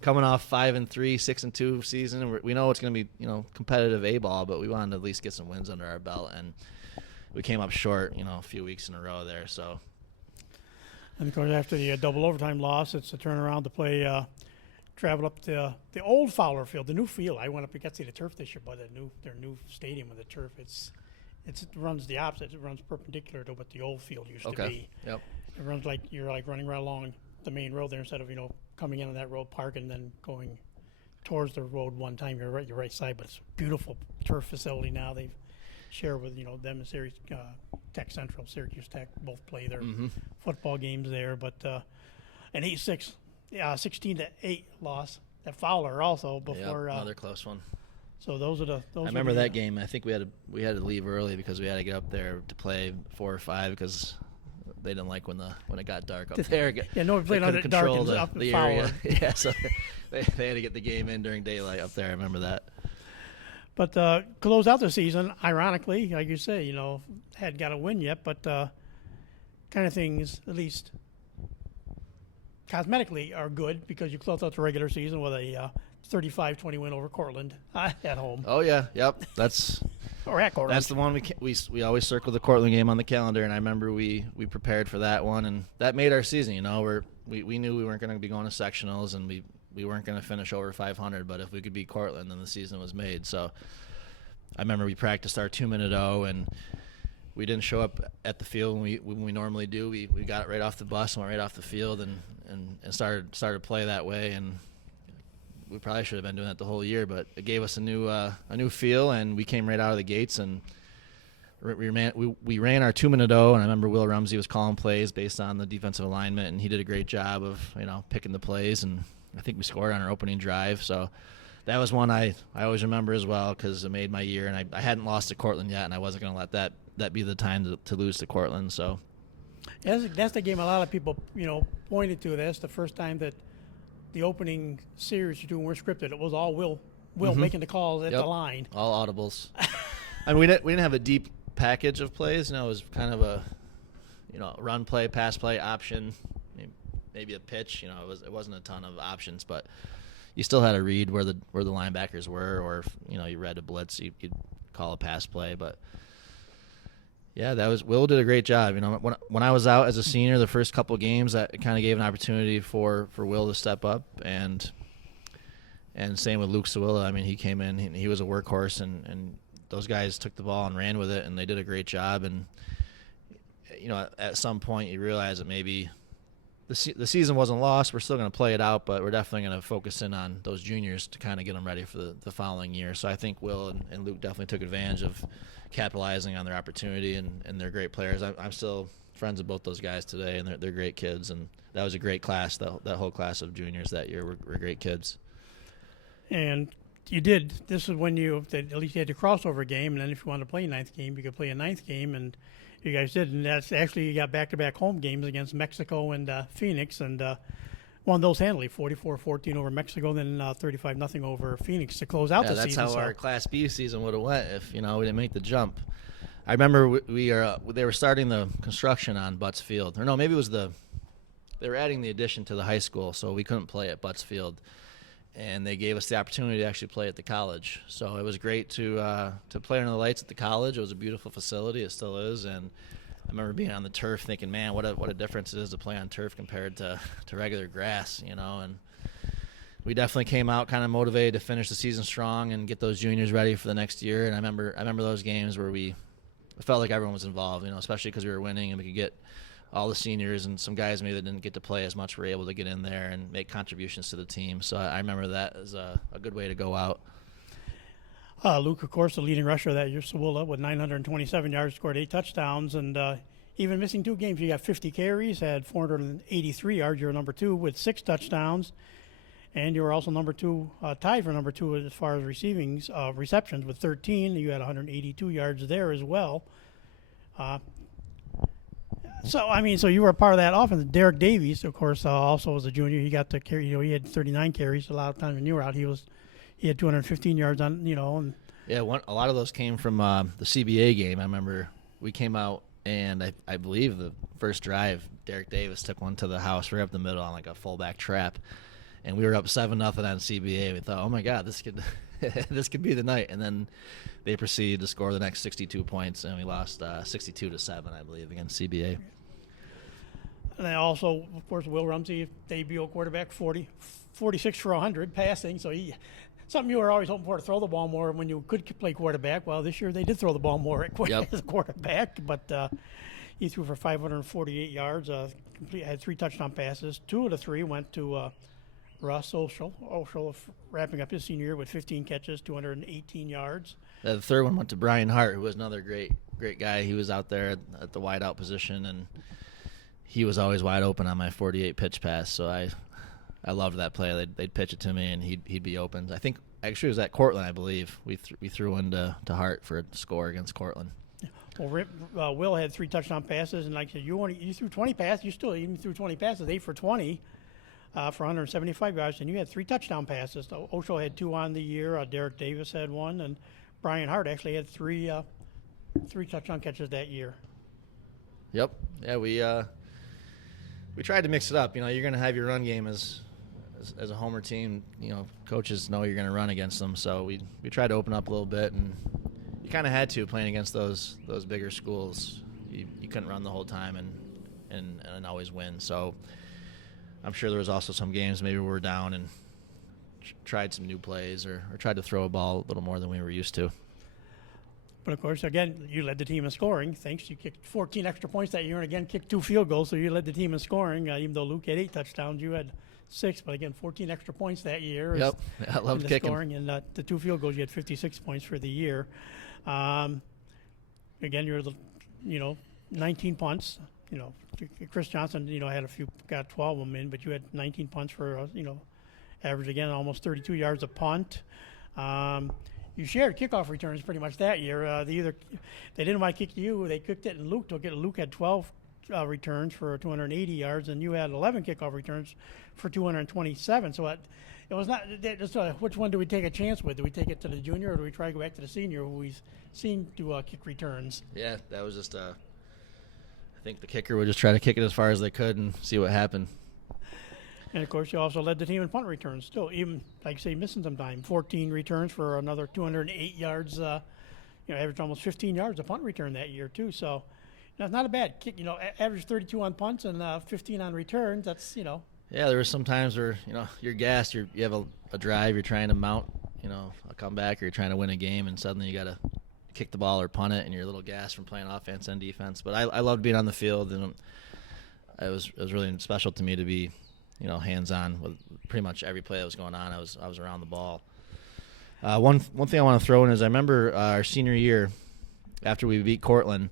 coming off 5-3, 6-2 season, and we know it's going to be competitive A-ball, but we wanted to at least get some wins under our belt, and we came up short a few weeks in a row there. So, and of course, after the double overtime loss, it's a turnaround to play. Travel up to the old Fowler Field, the new field. I went up and got to see the turf this year, but their new stadium with the turf. It runs the opposite. It runs perpendicular to what the old field used to be. Yep. It runs like you're running right along the main road there instead of coming in on that road, parking, and then going towards the road one time. You're right, your right side, but it's a beautiful turf facility now. They've shared with them and Syracuse Tech Central, Syracuse Tech both play their football games there. But an 8-6, 16-8 loss at Fowler also before. Another close one. So those are the. I remember that game. I think we had to leave early because we had to get up there to play 4 or 5 because they didn't like when it got dark up there. Yeah, no, we played on it dark up the Fowler. area. Yeah, so they had to get the game in during daylight up there. I remember that. But close out the season, ironically, like you say, hadn't got a win yet, but kind of things, at least cosmetically, are good because you close out the regular season with a 35-20 win over Cortland at home. Oh yeah, yep. Or at Cortland. That's the one we always circle the Cortland game on the calendar, and I remember we prepared for that one, and that made our season. We knew we weren't going to be going to sectionals, and we weren't going to finish over 500, but if we could beat Cortland, then the season was made. So I remember we practiced our 2-minute-0, and we didn't show up at the field when we normally do. We got right off the bus and went right off the field and started to play that way. And we probably should have been doing that the whole year, but it gave us a new feel, and we came right out of the gates and we ran our 2-minute-0, and I remember Will Rumsey was calling plays based on the defensive alignment, and he did a great job of picking the plays, and I think we scored on our opening drive. So that was one I always remember as well because it made my year, and I hadn't lost to Cortland yet, and I wasn't going to let that be the time to lose to Cortland. So that's the game a lot of people pointed to. That's the first time that the opening series you weren't scripted. It was all Will making the calls at the line. All audibles. I mean, we didn't have a deep package of plays. It was kind of a run play, pass play, option, maybe a pitch. It wasn't a ton of options, but you still had to read where the linebackers were, or if, you read a blitz, you'd call a pass play. But yeah, Will did a great job. When I was out as a senior, the first couple of games, that kind of gave an opportunity for Will to step up, and same with Luke Sawilla. I mean, he came in, he was a workhorse, and those guys took the ball and ran with it, and they did a great job. And at some point, you realize that maybe the season wasn't lost. We're still going to play it out, but we're definitely going to focus in on those juniors to kind of get them ready for the following year. So I think Will and Luke definitely took advantage of capitalizing on their opportunity, and they're great players. I'm still friends with both those guys today, and they're great kids. And that was a great class. That whole class of juniors that year were great kids. And you did. This is when at least you had the crossover game, and then if you wanted to play a ninth game, you could play a ninth game, and you guys did. And that's actually, you got back-to-back home games against Mexico and Phoenix, and won those handily, 44-14 over Mexico, then 35-0 over Phoenix to close out the season. That's how our Class B season would have went if we didn't make the jump. I remember they were starting the construction on Butts Field, or no, maybe it was they were adding the addition to the high school, so we couldn't play at Butts Field, and they gave us the opportunity to actually play at the college. So it was great to play under the lights at the college. It was a beautiful facility, it still is, and I remember being on the turf thinking, man, what a difference it is to play on turf compared to regular grass, and we definitely came out kind of motivated to finish the season strong and get those juniors ready for the next year. And I remember those games where it felt like everyone was involved, especially because we were winning and we could get all the seniors and some guys maybe that didn't get to play as much were able to get in there and make contributions to the team. So I remember that as a good way to go out. Luke, of course, the leading rusher that year, Sawilla, with 927 yards, scored 8 touchdowns, and even missing 2 games, you got 50 carries, had 483 yards. You were number 2 with 6 touchdowns, and you were also number 2, tied for number 2 as far as receptions with 13. You had 182 yards there as well. So you were a part of that offense. Derek Davies, of course, also was a junior. He got to carry. He had 39 carries. A lot of times when you were out, he had 215 yards on. And yeah, a lot of those came from the CBA game. I remember we came out, and I believe the first drive, Derek Davis took one to the house right up the middle on like a fullback trap, and we were up 7-0 on CBA. We thought, oh my God, this could this could be the night. And then they proceeded to score the next 62 points, and we lost 62-7, I believe, against CBA. And then also, of course, Will Rumsey, debut quarterback, 46 for 100 passing. So something you were always hoping for, to throw the ball more when you could play quarterback. Well, this year they did throw the ball more as a quarterback, but he threw for 548 yards, had 3 touchdown passes. 2 of the 3 went to Russ Oshel. Oshel wrapping up his senior year with 15 catches, 218 yards. The third one went to Brian Hart, who was another great guy. He was out there at the wideout position, and he was always wide open on my 48 pitch pass. So I loved that play. They'd pitch it to me, and he'd be open. I think actually it was at Cortland, I believe. We threw into Hart for a score against Cortland. Well, Will had 3 touchdown passes, and like I said, you threw 20 passes. You still even threw 20 passes, 8 for 20 for 175 yards, and you had 3 touchdown passes. So Osho had 2 on the year. Derek Davis had 1, and Brian Hart actually had 3 touchdown catches that year. Yep. Yeah, we tried to mix it up. You're going to have your run game as a homer team. Coaches know you're going to run against them, so we tried to open up a little bit, and you kind of had to playing against those bigger schools. You couldn't run the whole time and always win. So I'm sure there was also some games maybe we were down and tried some new plays or tried to throw a ball a little more than we were used to. But, of course, again, you led the team in scoring. Thanks. You kicked 14 extra points that year and, again, kicked 2 field goals, so you led the team in scoring. Even though Luke had 8 touchdowns, you had 6. But, again, 14 extra points that year. Yep. I loved kicking. Scoring. And the 2 field goals, you had 56 points for the year. Again, you're 19 punts. Chris Johnson, had got 12 of them in, but you had 19 punts for, average, again, almost 32 yards a punt. You shared kickoff returns pretty much that year. They didn't want to kick you. They kicked it, and Luke took it. Luke had 12 returns for 280 yards, and you had 11 kickoff returns for 227. So it was not just which one do we take a chance with? Do we take it to the junior, or do we try to go back to the senior who we've seen do kick returns? Yeah, that was just I think the kicker would just try to kick it as far as they could and see what happened. And, of course, you also led the team in punt returns still, even, like I say, missing some time. 14 returns for another 208 yards, averaged almost 15 yards a punt return that year, too. So, it's not a bad kick. Average 32 on punts and 15 on returns. That's, Yeah, there were some times where, you're gassed. You have a drive, you're trying to mount, a comeback, or you're trying to win a game, and suddenly you got to kick the ball or punt it, and you're a little gassed from playing offense and defense. But I loved being on the field, and it was really special to me to be hands-on with pretty much every play that was going on. I was around the ball. One thing I want to throw in is I remember our senior year, after we beat Cortland,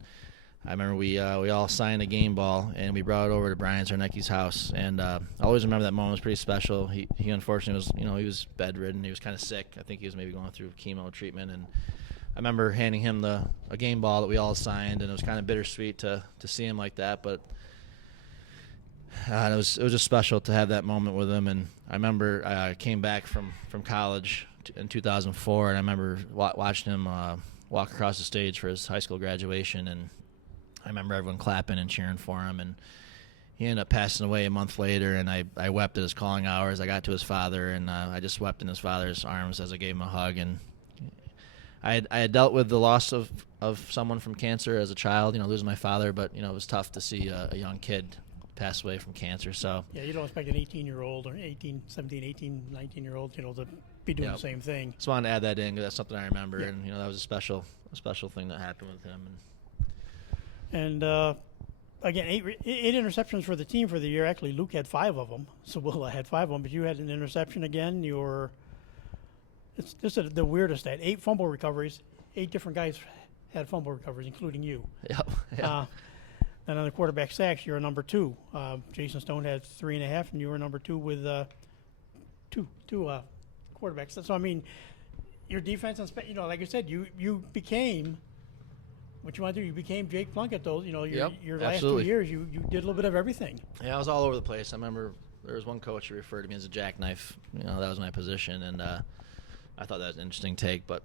I remember we all signed a game ball, and we brought it over to Brian Zarnecki's house. And I always remember that moment. It was pretty special. He unfortunately was, he was bedridden. He was kind of sick. I think he was maybe going through chemo treatment. And I remember handing him a game ball that we all signed, and it was kind of bittersweet to see him like that. But it was just special to have that moment with him. And I remember I came back from college in 2004, and I remember watching him walk across the stage for his high school graduation, and I remember everyone clapping and cheering for him. And he ended up passing away a month later, and I wept at his calling hours. I got to his father, and I just wept in his father's arms as I gave him a hug. And I had dealt with the loss of someone from cancer as a child, losing my father, but it was tough to see a young kid pass away from cancer. So yeah, you don't expect an 18-year-old or 17, 18, 19-year-old, to be doing the same thing. Just wanted to add that in because that's something I remember, and that was a special thing that happened with him. And again, eight interceptions for the team for the year. Actually, Luke had 5 of them, so Willa had 5 of them, but you had an interception again. This is the weirdest stat. 8 fumble recoveries. 8 different guys had fumble recoveries, including you. Yeah. And on the quarterback sacks, you're a number 2. Jason Stone had 3.5, and you were number 2 with two quarterbacks. So I mean, your defense and like I said, you became what you want to do. You became Jake Plunkett. Those your last absolutely. 2 years, you did a little bit of everything. Yeah, I was all over the place. I remember there was one coach who referred to me as a jackknife. That was my position, and I thought that was an interesting take, but.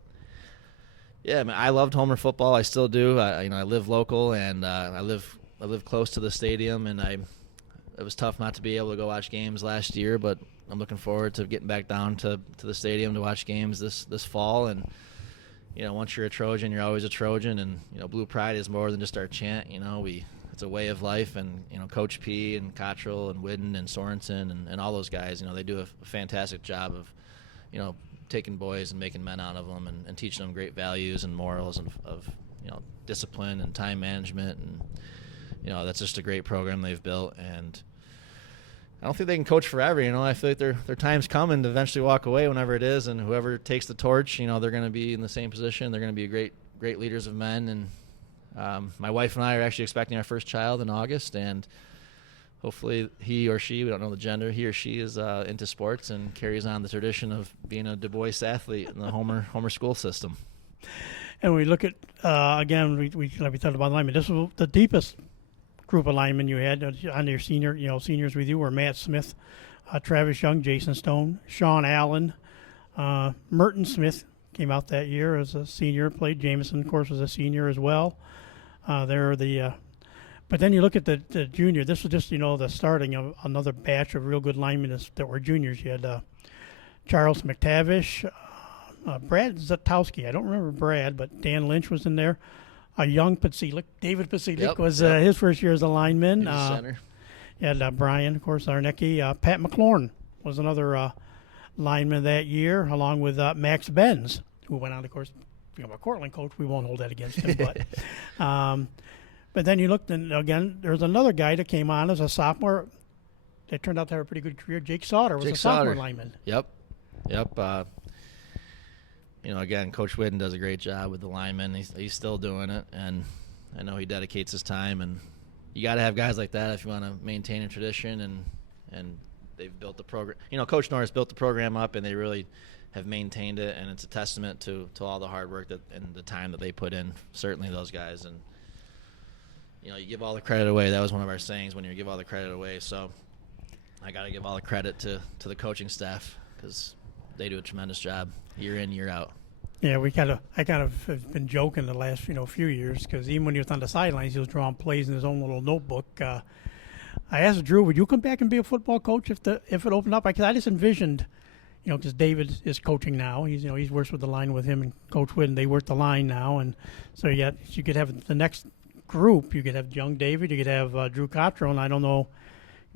Yeah, I mean, I loved Homer football. I still do. I live local, and I live close to the stadium, and it was tough not to be able to go watch games last year, but I'm looking forward to getting back down to the stadium to watch games this fall. And once you're a Trojan, you're always a Trojan, and Blue Pride is more than just our chant. It's a way of life, and Coach P and Cottrell and Whidden and Sorensen and all those guys. They do a fantastic job of taking boys and making men out of them, and teaching them great values and morals of discipline and time management, and that's just a great program they've built, and I don't think they can coach forever. I feel like their time's coming to eventually walk away whenever it is, and whoever takes the torch, they're going to be in the same position. They're going to be great leaders of men, and my wife and I are actually expecting our first child in August, and hopefully he or she, we don't know the gender, he or she is into sports and carries on the tradition of being a DuBois athlete in the Homer school system. And we look at, again, we talked about linemen. This was the deepest group of linemen you had on your seniors with you were Matt Smith, Travis Young, Jason Stone, Sean Allen, Merton Smith came out that year as a senior, played. Jameson, of course, was a senior as well. But then you look at the junior. This was just, the starting of another batch of real good linemen that were juniors. You had Charles McTavish, Brad Zatowski. I don't remember Brad, but Dan Lynch was in there. Young Pacilik. David Pacilik was his first year as a lineman. Center. You had Brian, of course, Arnecki. Pat McLaurin was another lineman that year, along with Max Benz, who went on, of course, to become a Cortland coach. We won't hold that against him. But then you looked, and again, there's another guy that came on as a sophomore that turned out to have a pretty good career. Jake Sauter was a sophomore lineman. Yep. Again, Coach Whidden does a great job with the linemen. He's still doing it, and I know he dedicates his time. And you got to have guys like that if you want to maintain a tradition. And they've built the program. Coach Norris built the program up, and they really have maintained it. And it's a testament to all the hard work and the time that they put in. Certainly those guys. And you give all the credit away. That was one of our sayings, when you give all the credit away. So I got to give all the credit to the coaching staff, because they do a tremendous job year in, year out. Yeah, I kind of have been joking the last few years, because even when he was on the sidelines, he was drawing plays in his own little notebook. I asked Drew, would you come back and be a football coach if it opened up? Because I just envisioned, because David is coaching now. He's works with the line with him and Coach Whidden. They work the line now, and so you could have the next group. You could have young David. You could have Drew Cottrell, and I don't know.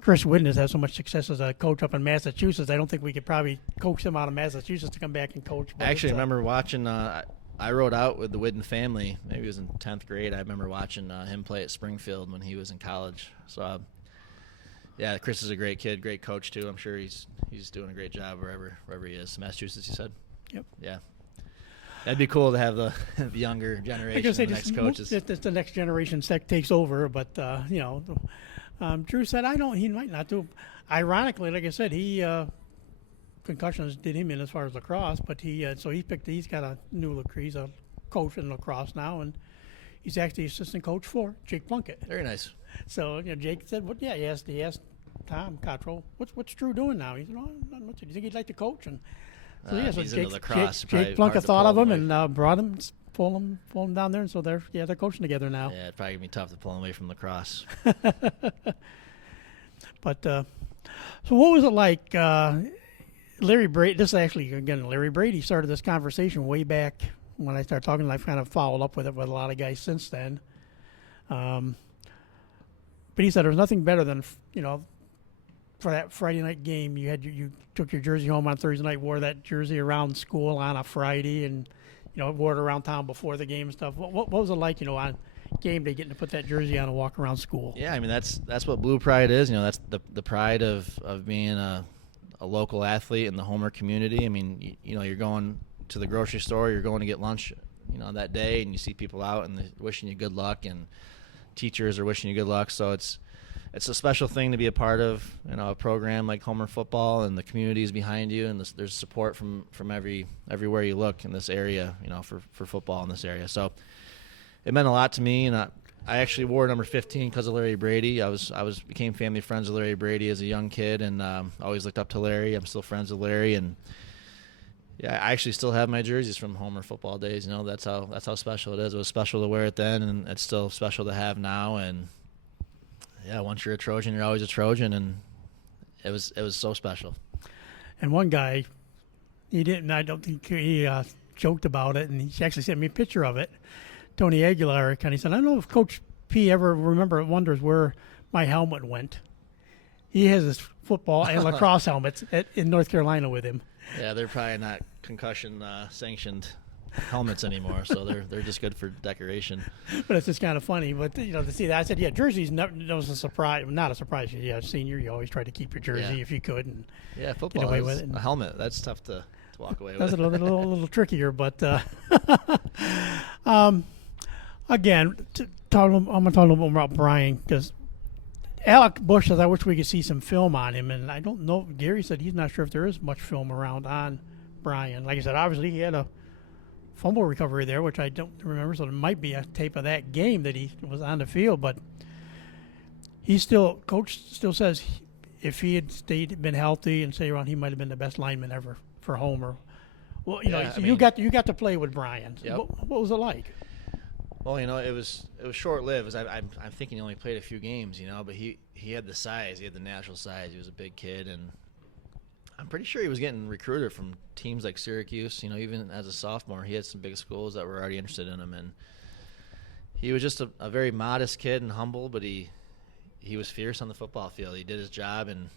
Chris Whidden has had so much success as a coach up in Massachusetts. I don't think we could probably coax him out of Massachusetts to come back and coach. I actually remember watching. I rode out with the Whidden family. Maybe it was in 10th grade. I remember watching him play at Springfield when he was in college. So, Chris is a great kid, great coach too. I'm sure he's doing a great job wherever he is. Massachusetts, you said. Yep. Yeah. That'd be cool to have the younger generation, the next coaches. The next generation takes over, but Drew said, he might not do. Ironically, like I said, he concussions did him in as far as lacrosse, but he's got a he's a coach in lacrosse now, and he's actually assistant coach for Jake Plunkett. Very nice. So Jake said, he asked Tom Cottrell, what's Drew doing now? He said, not much. Do you think he'd like to coach? And so he's into lacrosse. Jake Plunkett thought of him and brought him, pull him down there, and so they're coaching together now. Yeah, it'd probably be tough to pull him away from lacrosse. But so what was it like, Larry Brady? This is actually, again, Larry Brady started this conversation way back when I started talking, and I've kind of followed up with it with a lot of guys since then. But he said there was nothing better than, for that Friday night game, you took your jersey home on Thursday night, wore that jersey around school on a Friday, and wore it around town before the game and stuff. What was it like, on game day, getting to put that jersey on and walk around school? Yeah, I mean that's what Blue Pride is. That's the pride of being a local athlete in the Homer community. I mean, you're going to the grocery store, you're going to get lunch, that day, and you see people out and they're wishing you good luck, and teachers are wishing you good luck. So it's a special thing to be a part of, a program like Homer football, and the community is behind you, and there's support from everywhere you look in this area, for football in this area. So it meant a lot to me, and I actually wore number 15 because of Larry Brady. I became family friends with Larry Brady as a young kid, and always looked up to Larry. I'm still friends with Larry, and I actually still have my jerseys from Homer football days. That's how special it is. It was special to wear it then, and it's still special to have now. And yeah, once you're a Trojan, you're always a Trojan, and it was so special. And one guy, I don't think he joked about it, and he actually sent me a picture of it. Tony Aguilar kind of said, I don't know if Coach P ever wonders where my helmet went. He has his football and lacrosse helmets in North Carolina with him. Yeah, they're probably not concussion sanctioned helmets anymore, so they're just good for decoration. But it's just kind of funny. But to see that, I said, yeah, jerseys was a surprise. Not a surprise. Yeah, senior, you always try to keep your jersey Yeah. if you could, and Yeah, football get away is with it. a helmet. That's tough to walk away That's with. a little trickier, but again, I'm going to talk a little bit about Brian because Alec Bush says I wish we could see some film on him, and I don't know. Gary said he's not sure if there is much film around on Brian. Like I said, obviously he had a fumble recovery there, which I don't remember, so there might be a tape of that game that he was on the field, but Coach still says if he had been healthy and stayed around, he might have been the best lineman ever for Homer. Well, you got to play with Brian. Yep. What was it like? Well, it was short lived. I'm thinking he only played a few games, but he had the size, he had the natural size. He was a big kid, and I'm pretty sure he was getting recruited from teams like Syracuse. Even as a sophomore, he had some big schools that were already interested in him, and he was just a very modest kid and humble, but he was fierce on the football field. He did his job, and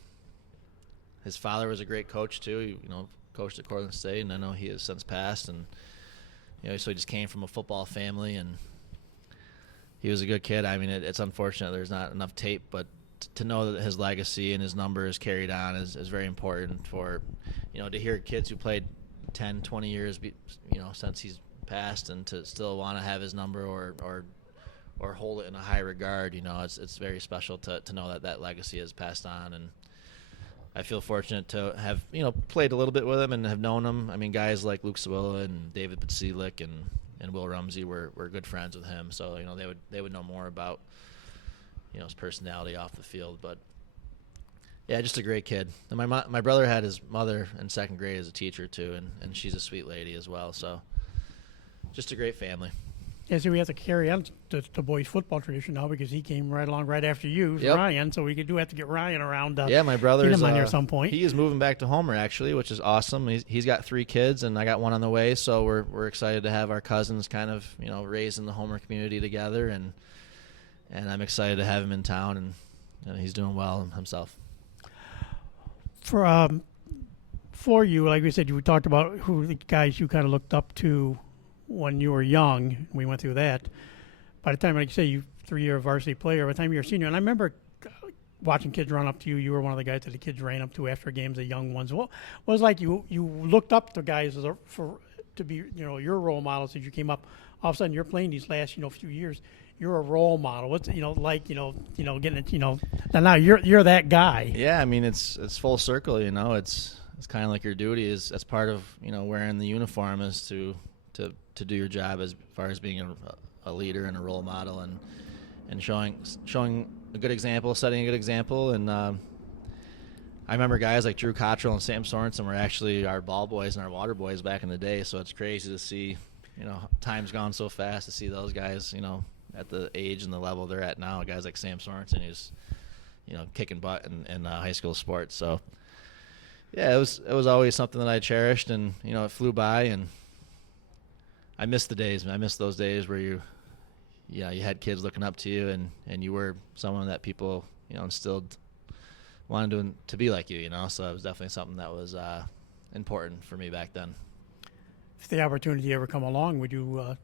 his father was a great coach too. He, coached at Cortland State, and I know he has since passed, and so he just came from a football family, and he was a good kid. I mean, it's unfortunate there's not enough tape, but to know that his legacy and his number is carried on is very important for, to hear kids who played 10, 20 years, since he's passed, and to still want to have his number or hold it in a high regard. It's very special to know that legacy is passed on, and I feel fortunate to have played a little bit with him and have known him. I mean, guys like Luke Sawilla and David Patsilik and Will Rumsey were good friends with him, so they would know more about his personality off the field. But yeah, just a great kid. And my brother had his mother in second grade as a teacher too, and she's a sweet lady as well. So just a great family. Yeah, so we have to carry on the boys' football tradition now because he came right along right after you, Yep. Ryan. So we do have to get Ryan around. Yeah, my brother's on here at some point. He is moving back to Homer actually, which is awesome. He's got 3 kids, and I got one on the way. So we're excited to have our cousins kind of raised in the Homer community together, and I'm excited to have him in town, and he's doing well himself. For you, like we said, you talked about who the guys you kind of looked up to when you were young. We went through that. By the time, like you say, you 3-year varsity player, by the time you were a senior, and I remember watching kids run up to you. You were one of the guys that the kids ran up to after games, the young ones. What was like you looked up to guys to be your role models as you came up. All of a sudden, you're playing these last few years. You're a role model. What's like getting it and now you're that guy. Yeah, I mean it's full circle. It's kind of like your duty is as part of wearing the uniform is to do your job as far as being a leader and a role model and showing a good example, setting a good example. And I remember guys like Drew Cottrell and Sam Sorensen were actually our ball boys and our water boys back in the day. So it's crazy to see, time's gone so fast to see those guys, at the age and the level they're at now. Guys like Sam Sorensen who's, kicking butt in high school sports. So yeah, it was always something that I cherished, and it flew by, and I miss the days. I miss those days where you had kids looking up to you, and you were someone that people instilled wanted to be like you. So it was definitely something that was important for me back then. If the opportunity ever come along, would you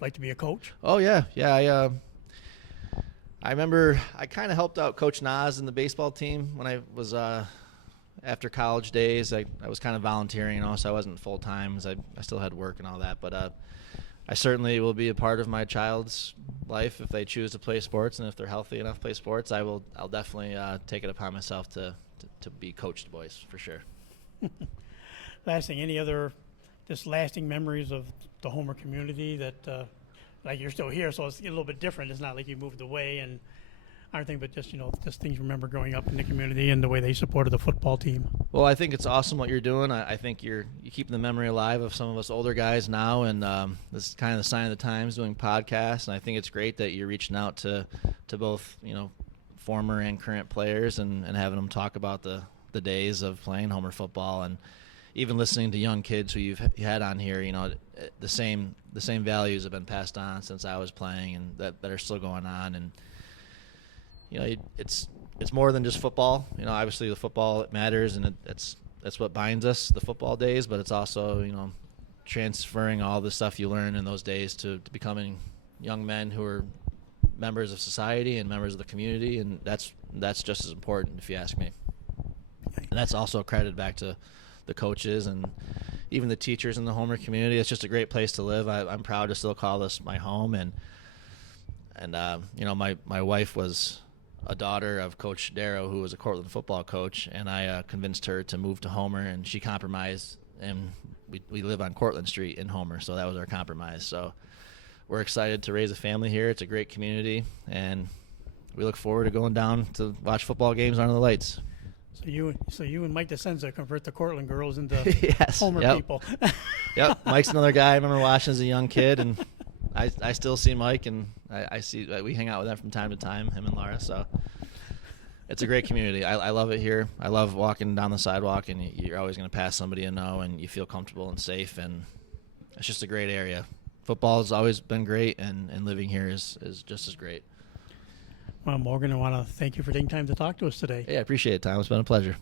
like to be a coach? Oh yeah. I remember I kind of helped out Coach Nas in the baseball team when I was after college days. I was kind of volunteering, so I wasn't full time, I still had work and all that. But I certainly will be a part of my child's life if they choose to play sports, and if they're healthy enough to play sports, I'll definitely take it upon myself to be Coach DuBois for sure. Last thing, any other just lasting memories of the Homer community that like you're still here, so it's a little bit different. It's not like you moved away and everything, but just just things you remember growing up in the community and the way they supported the football team. Well, I think it's awesome what you're doing. I think you're keeping the memory alive of some of us older guys now, and this is kind of the sign of the times, doing podcasts. And I think it's great that you're reaching out to both former and current players and having them talk about the days of playing Homer football, and even listening to young kids who you've had on here. The same values have been passed on since I was playing, and that are still going on. And it's more than just football. Obviously the football matters, and that's what binds us, the football days. But it's also transferring all the stuff you learned in those days to becoming young men who are members of society and members of the community, and that's just as important, if you ask me. And that's also credited back to the coaches and even the teachers in the Homer community. It's just a great place to live. I'm proud to still call this my home, and my wife was a daughter of Coach Darrow, who was a Cortland football coach, and I convinced her to move to Homer, and she compromised, and we live on Cortland Street in Homer, so that was our compromise. So we're excited to raise a family here. It's a great community, and we look forward to going down to watch football games under the lights. So you and Mike DeSenza convert the Cortland girls into yes, Homer yep. people. Yep, Mike's another guy I remember watching as a young kid, and I still see Mike, and I see we hang out with them from time to time, him and Laura. So it's a great community. I love it here. I love walking down the sidewalk, and you're always going to pass somebody you know, and you feel comfortable and safe, and it's just a great area. Football has always been great, and living here is just as great. Well, Morgan, I want to thank you for taking time to talk to us today. Yeah, I appreciate it, Tom. It's been a pleasure.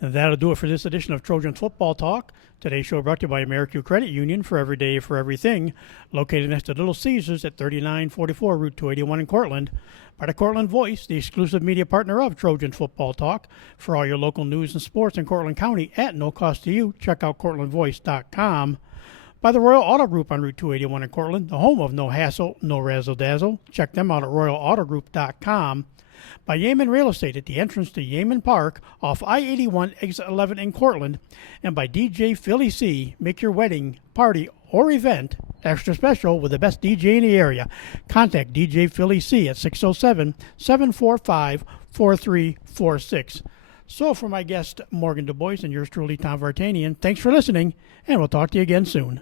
And that'll do it for this edition of Trojan Football Talk. Today's show brought to you by AmeriQ Credit Union, for every day, for everything. Located next to Little Caesars at 3944 Route 281 in Cortland. By the Cortland Voice, the exclusive media partner of Trojan Football Talk. For all your local news and sports in Cortland County at no cost to you, check out CortlandVoice.com. By the Royal Auto Group on Route 281 in Cortland, the home of no hassle, no razzle-dazzle. Check them out at RoyalAutoGroup.com. By Yeaman Real Estate at the entrance to Yeaman Park off I-81 exit 11 in Cortland. And by DJ Philly C. Make your wedding, party, or event extra special with the best DJ in the area. Contact DJ Philly C at 607-745-4346. So for my guest, Morgan DuBois, and yours truly, Tom Vartanian, thanks for listening, and we'll talk to you again soon.